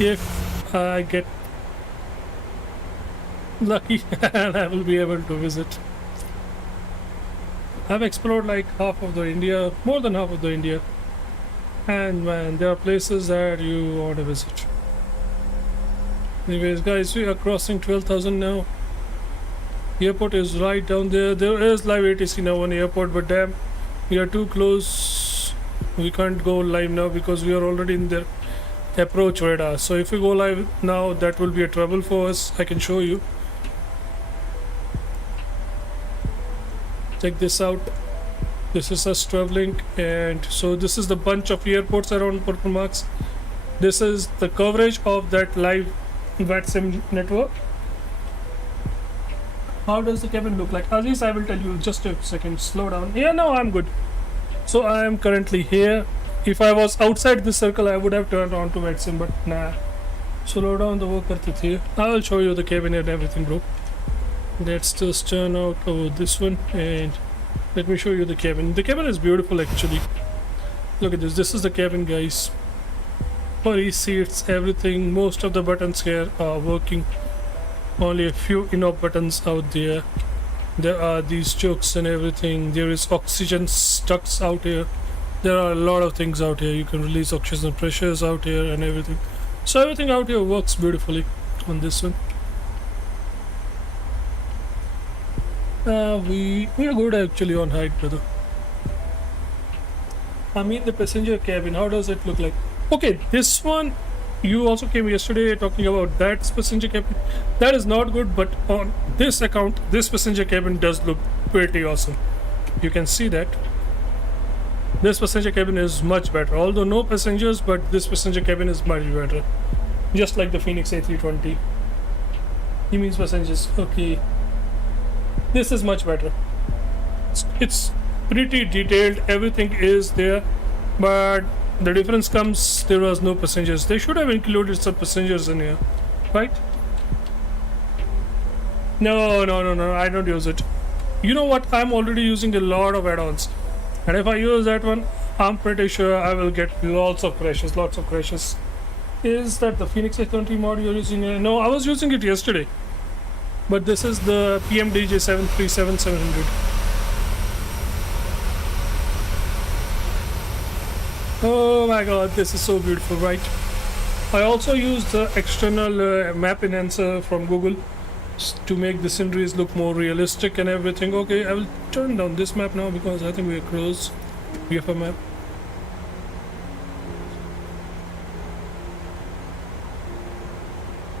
If I get lucky, and I will be able to visit. I've explored like half of the India, more than half of the India, and man, there are places that you want to visit. Anyways, guys, we are crossing 12,000 now. Airport is right down there. There is live ATC now on airport, but damn, we are too close. We can't go live now because we are already in the approach radar. So if we go live now, that will be a trouble for us. I can show you. Check this out. This is us traveling, and so this is the bunch of airports around purple marks. This is the coverage of that live VATSIM network. How does the cabin look like? At least I will tell you. Just a second. Slow down. Yeah, no, I'm good. So I am currently here. If I was outside this circle, I would have turned on to VATSIM, but nah. Slow down. The work karte the. I will show you the cabin and everything, bro. Let's just turn out over this one, and let me show you the cabin. The cabin is beautiful, actually. Look at this. This is the cabin, guys. For seats, everything. Most of the buttons here are working. Only a few enough buttons out there. There are these chokes and everything. There is oxygen ducts out here. There are a lot of things out here. You can release oxygen pressures out here and everything. So everything out here works beautifully on this one. We are good actually on height, brother. I mean the passenger cabin. How does it look like? Okay, this one you also came yesterday talking about that passenger cabin. That is not good, but on this account, this passenger cabin does look pretty awesome. You can see that. This passenger cabin is much better. Although no passengers, but this passenger cabin is much better. Just like the Phoenix A320. He means passengers. Okay. This is much better. It's pretty detailed. Everything is there. But the difference comes, there was no passengers. They should have included some passengers in here. Right? No. I don't use it. You know what? I'm already using a lot of add-ons. And if I use that one, I'm pretty sure I will get lots of crashes. Is that the Phoenix A20 mod you're using? No, I was using it yesterday. But this is the PMDJ 737-700. Oh my god, this is so beautiful, right? I also used the external map enhancer from Google to make the sceneries look more realistic and everything. Okay, I will turn down this map now because I think we are close. We have a map.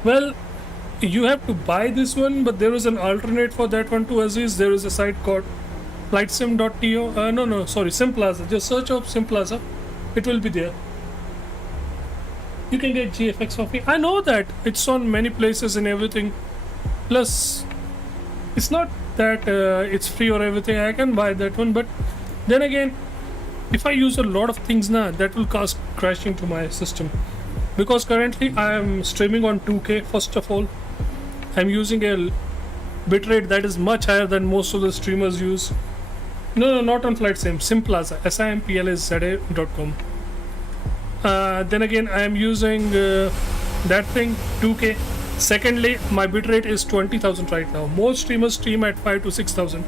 Well, you have to buy this one, but there is an alternate for that one too, Aziz. There is a site called flightsim.to. Sorry, Simplaza. Just search up Simplaza. It will be there. You can get GFX for free. I know that it's on many places and everything. Plus, it's not that it's free or everything. I can buy that one, but then again, if I use a lot of things now, that will cause crashing to my system. Because currently I am streaming on 2K. First of all, I'm using a bitrate that is much higher than most of the streamers use. No, not on FlightSim. Simplaza. simplza.com. Then again, I am using that thing 2K. Secondly, my bitrate is 20,000 right now. Most streamers stream at 5 to 6,000.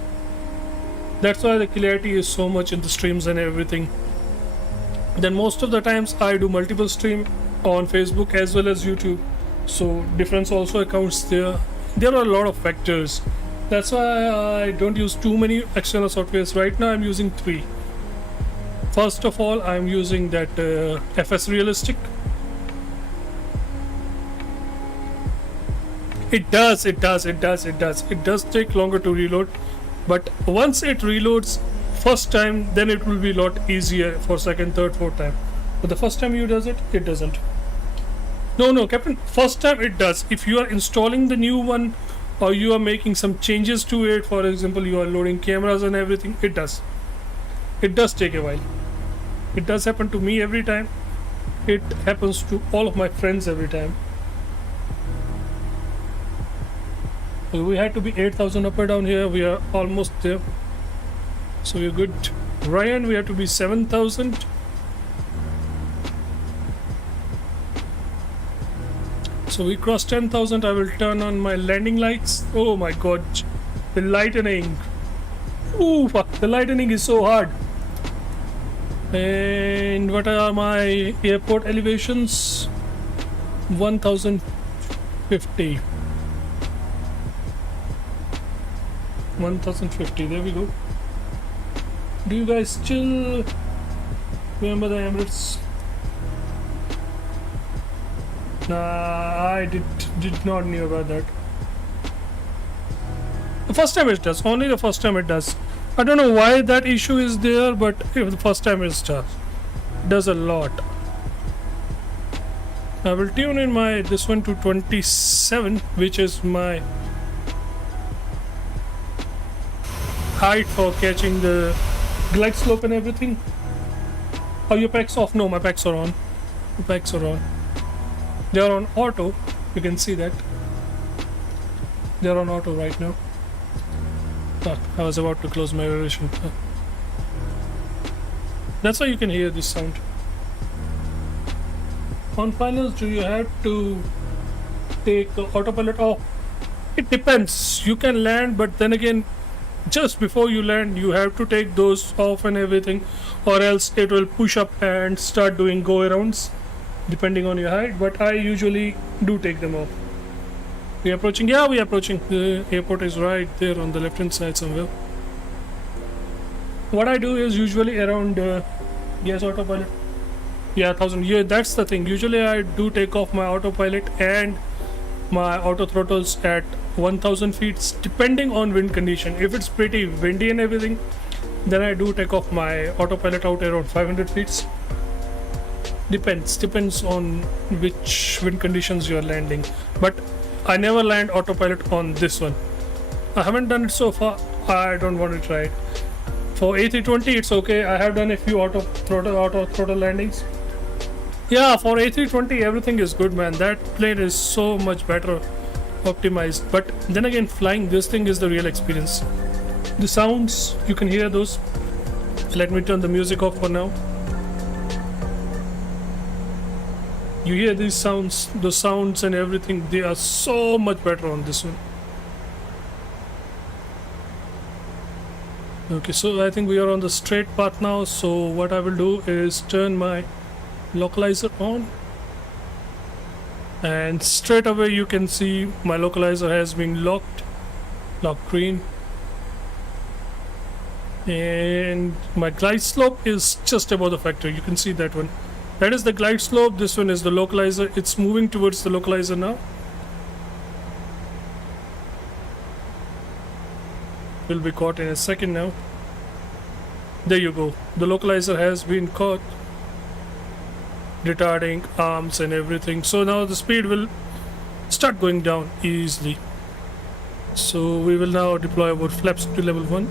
That's why the clarity is so much in the streams and everything. Then most of the times I do multiple stream on Facebook as well as YouTube. So difference also accounts there. There are a lot of factors. That's why I don't use too many external softwares. Right now I'm using 3. First of all, I'm using that FS Realistic. It does take longer to reload, but once it reloads first time, then it will be a lot easier for second, third, fourth time. But the first time you does it doesn't. No, Captain, first time it does. If you are installing the new one or you are making some changes to it, for example, you are loading cameras and everything, it does take a while. It does happen to me every time. It happens to all of my friends every time. So we had to be 8,000 up or down here. We are almost there. So we're good. Ryan, we have to be 7,000. So we crossed 10,000. I will turn on my landing lights. Oh my god. The lightning. Ooh, fuck. The lightning is so hard. And what are my airport elevations? 1,050. 1,050. There we go. Do you guys still remember the Emirates? Nah, I did not knew about that. The first time it does. Only the first time it does. I don't know why that issue is there, but if the first time it does a lot. I will tune in this one to 27, which is my height for catching the glide slope and everything. Are your packs off? No, my packs are on. The packs are on. They are on auto. You can see that. They are on auto right now. I was about to close my revision. That's why you can hear this sound. On finals, do you have to take autopilot off? It depends. You can land, but then again, just before you land, you have to take those off and everything, or else it will push up and start doing go-arounds, depending on your height. But I usually do take them off. We are approaching. Yeah, we are approaching. The airport is right there on the left-hand side somewhere. What I do is usually around yes, autopilot. Yeah, 1000. Yeah, that's the thing. Usually I do take off my autopilot and my auto throttles at 1000 feet, depending on wind condition. If it's pretty windy and everything, then I do take off my autopilot out around 500 feet. Depends on which wind conditions you're landing. But I never land autopilot on this one. I haven't done it so far. I don't want to try it. For A320, it's okay. I have done a few auto throttle landings. Yeah, for A320, everything is good, man. That plane is so much better optimized. But then again, flying this thing is the real experience. The sounds, you can hear those. Let me turn the music off for now. You hear these sounds, the sounds and everything, they are so much better on this one. Okay, so I think we are on the straight path now. So what I will do is turn my localizer on, and straight away you can see my localizer has been locked green, and my glide slope is just above the factory. You can see that one. That is the glide slope. This one is the localizer. It's moving towards the localizer now. Will be caught in a second now. There you go. The localizer has been caught. Retarding arms and everything. So now the speed will start going down easily. So we will now deploy our flaps to level 1.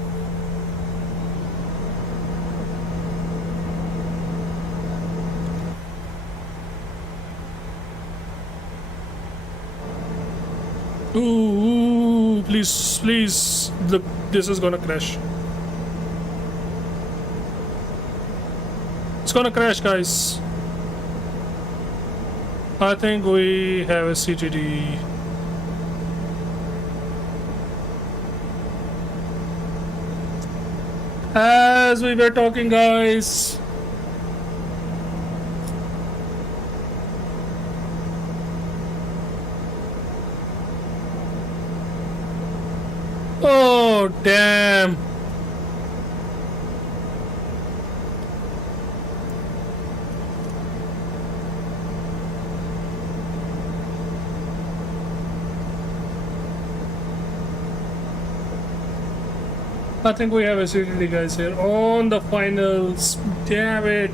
Ooh, please, look, this is gonna crash. It's gonna crash, guys. I think we have a CTD. As we were talking, guys. Oh, damn. I think we have a CTD, guys, here on the finals. Damn it.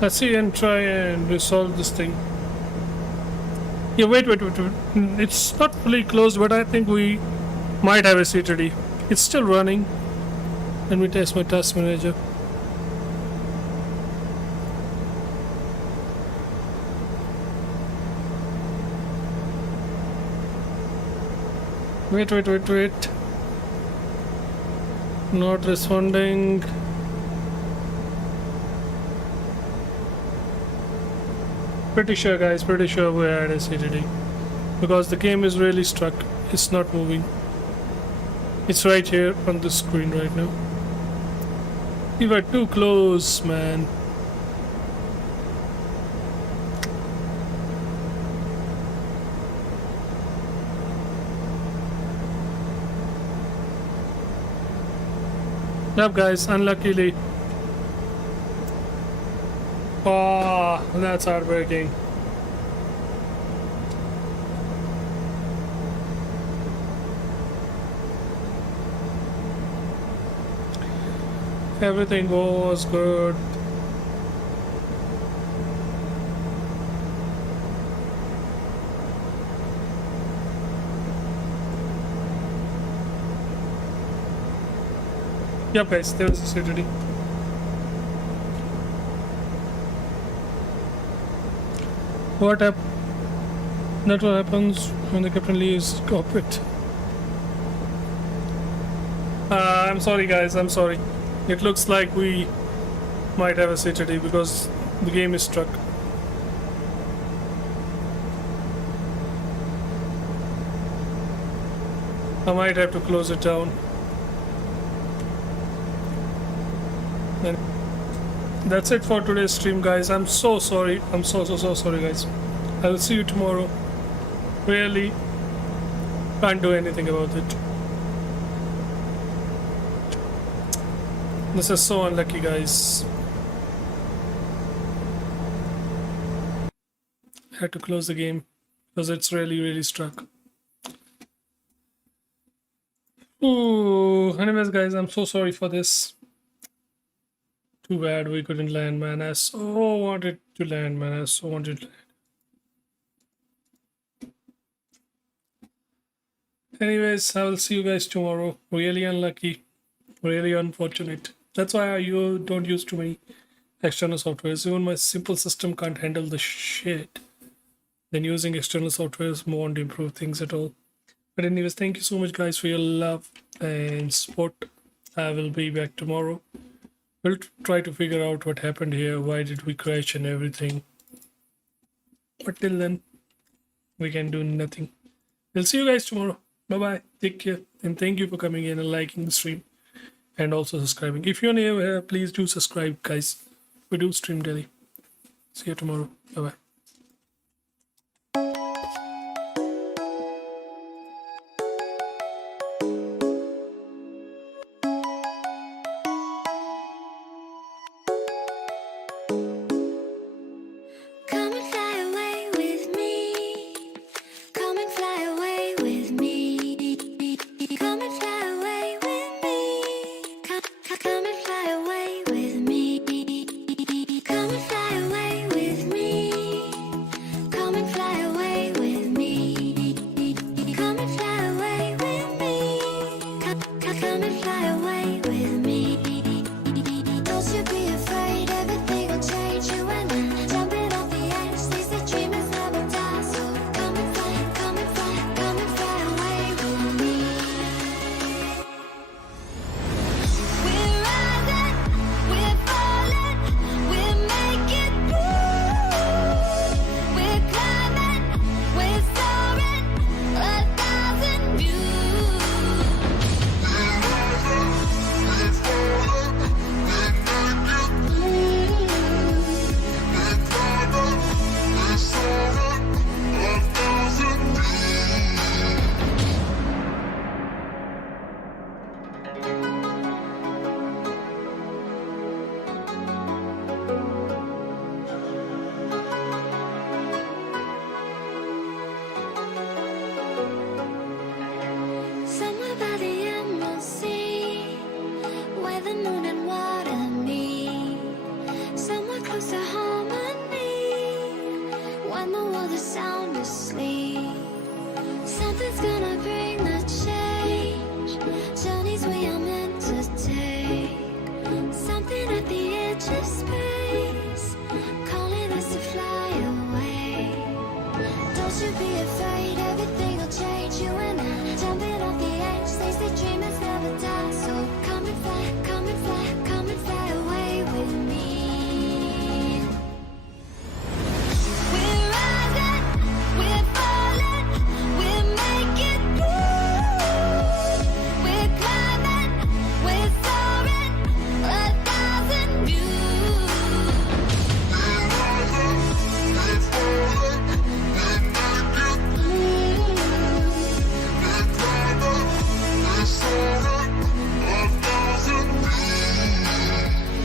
Let's see and try and resolve this thing. Yeah, wait. It's not fully closed, but I think we might have a CTD. It's still running. Let me test my task manager. Wait. Not responding. Pretty sure, guys, we had a CTD. Because the game is really stuck. It's not moving. It's right here on the screen right now. We were too close, man. Yep, guys, unluckily. Oh, that's heartbreaking. Everything was good. Yep, guys, there was a CTD. That's what happens when the captain leaves cockpit. I'm sorry, guys, I'm sorry. It looks like we might have a CTD because the game is stuck. I might have to close it down. And that's it for today's stream, guys. I'm so sorry. I'm so sorry, guys. I will see you tomorrow. Really can't do anything about it. This is so unlucky, guys. I had to close the game because it's really struck. Ooh, anyways, guys, I'm so sorry for this. Too bad we couldn't land, man. I so wanted to land, man. I so wanted to land. Anyways, I will see you guys tomorrow. Really unlucky. Really unfortunate. That's why you don't use too many external softwares. Even my simple system can't handle the shit. Then using external softwares won't improve things at all. But anyways, thank you so much, guys, for your love and support. I will be back tomorrow. We'll try to figure out what happened here. Why did we crash and everything? But till then, we can do nothing. We'll see you guys tomorrow. Bye-bye. Take care. And thank you for coming in and liking the stream. And also subscribing. If you're new here, please do subscribe, guys. We do stream daily. See you tomorrow. Bye-bye. Come and fly away with me. Come and fly away with me. Come and fly away with me. Come and fly away with me. Come and fly away with me. Come and fly away with me. Come and fly away with me. Come and fly away with me. Don't you be afraid, everything will change. You and I jumping off the edge. They say dreamers never die. So come and fly, come and fly, come and fly away with me. We're rising, we're falling, we're making moves. We're climbing, we're soaring, 1,000 views. Somewhere by the emerald sea, where the moon and water meet. Somewhere close to harmony, when the world is sound asleep. Something's gonna bring the change, journeys we are meant to take. Something at the edge of space, calling us to fly away. Don't you be afraid, everything will change. You and I jumping off the edge. They say dreamers never die. So come and fly, come and fly, come and fly away with me. We're rising, we're falling, we're making moves. We're climbing, we're soaring, 1,000 views.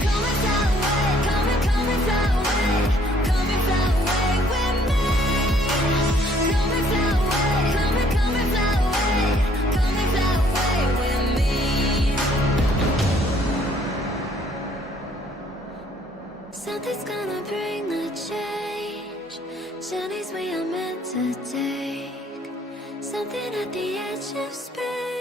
Come and fly away, come and fly away, come and fly away with me. Come and fly away, come and fly away, come and fly away with me. Something's gonna bring the change, journeys we are meant to take. Something at the edge of space.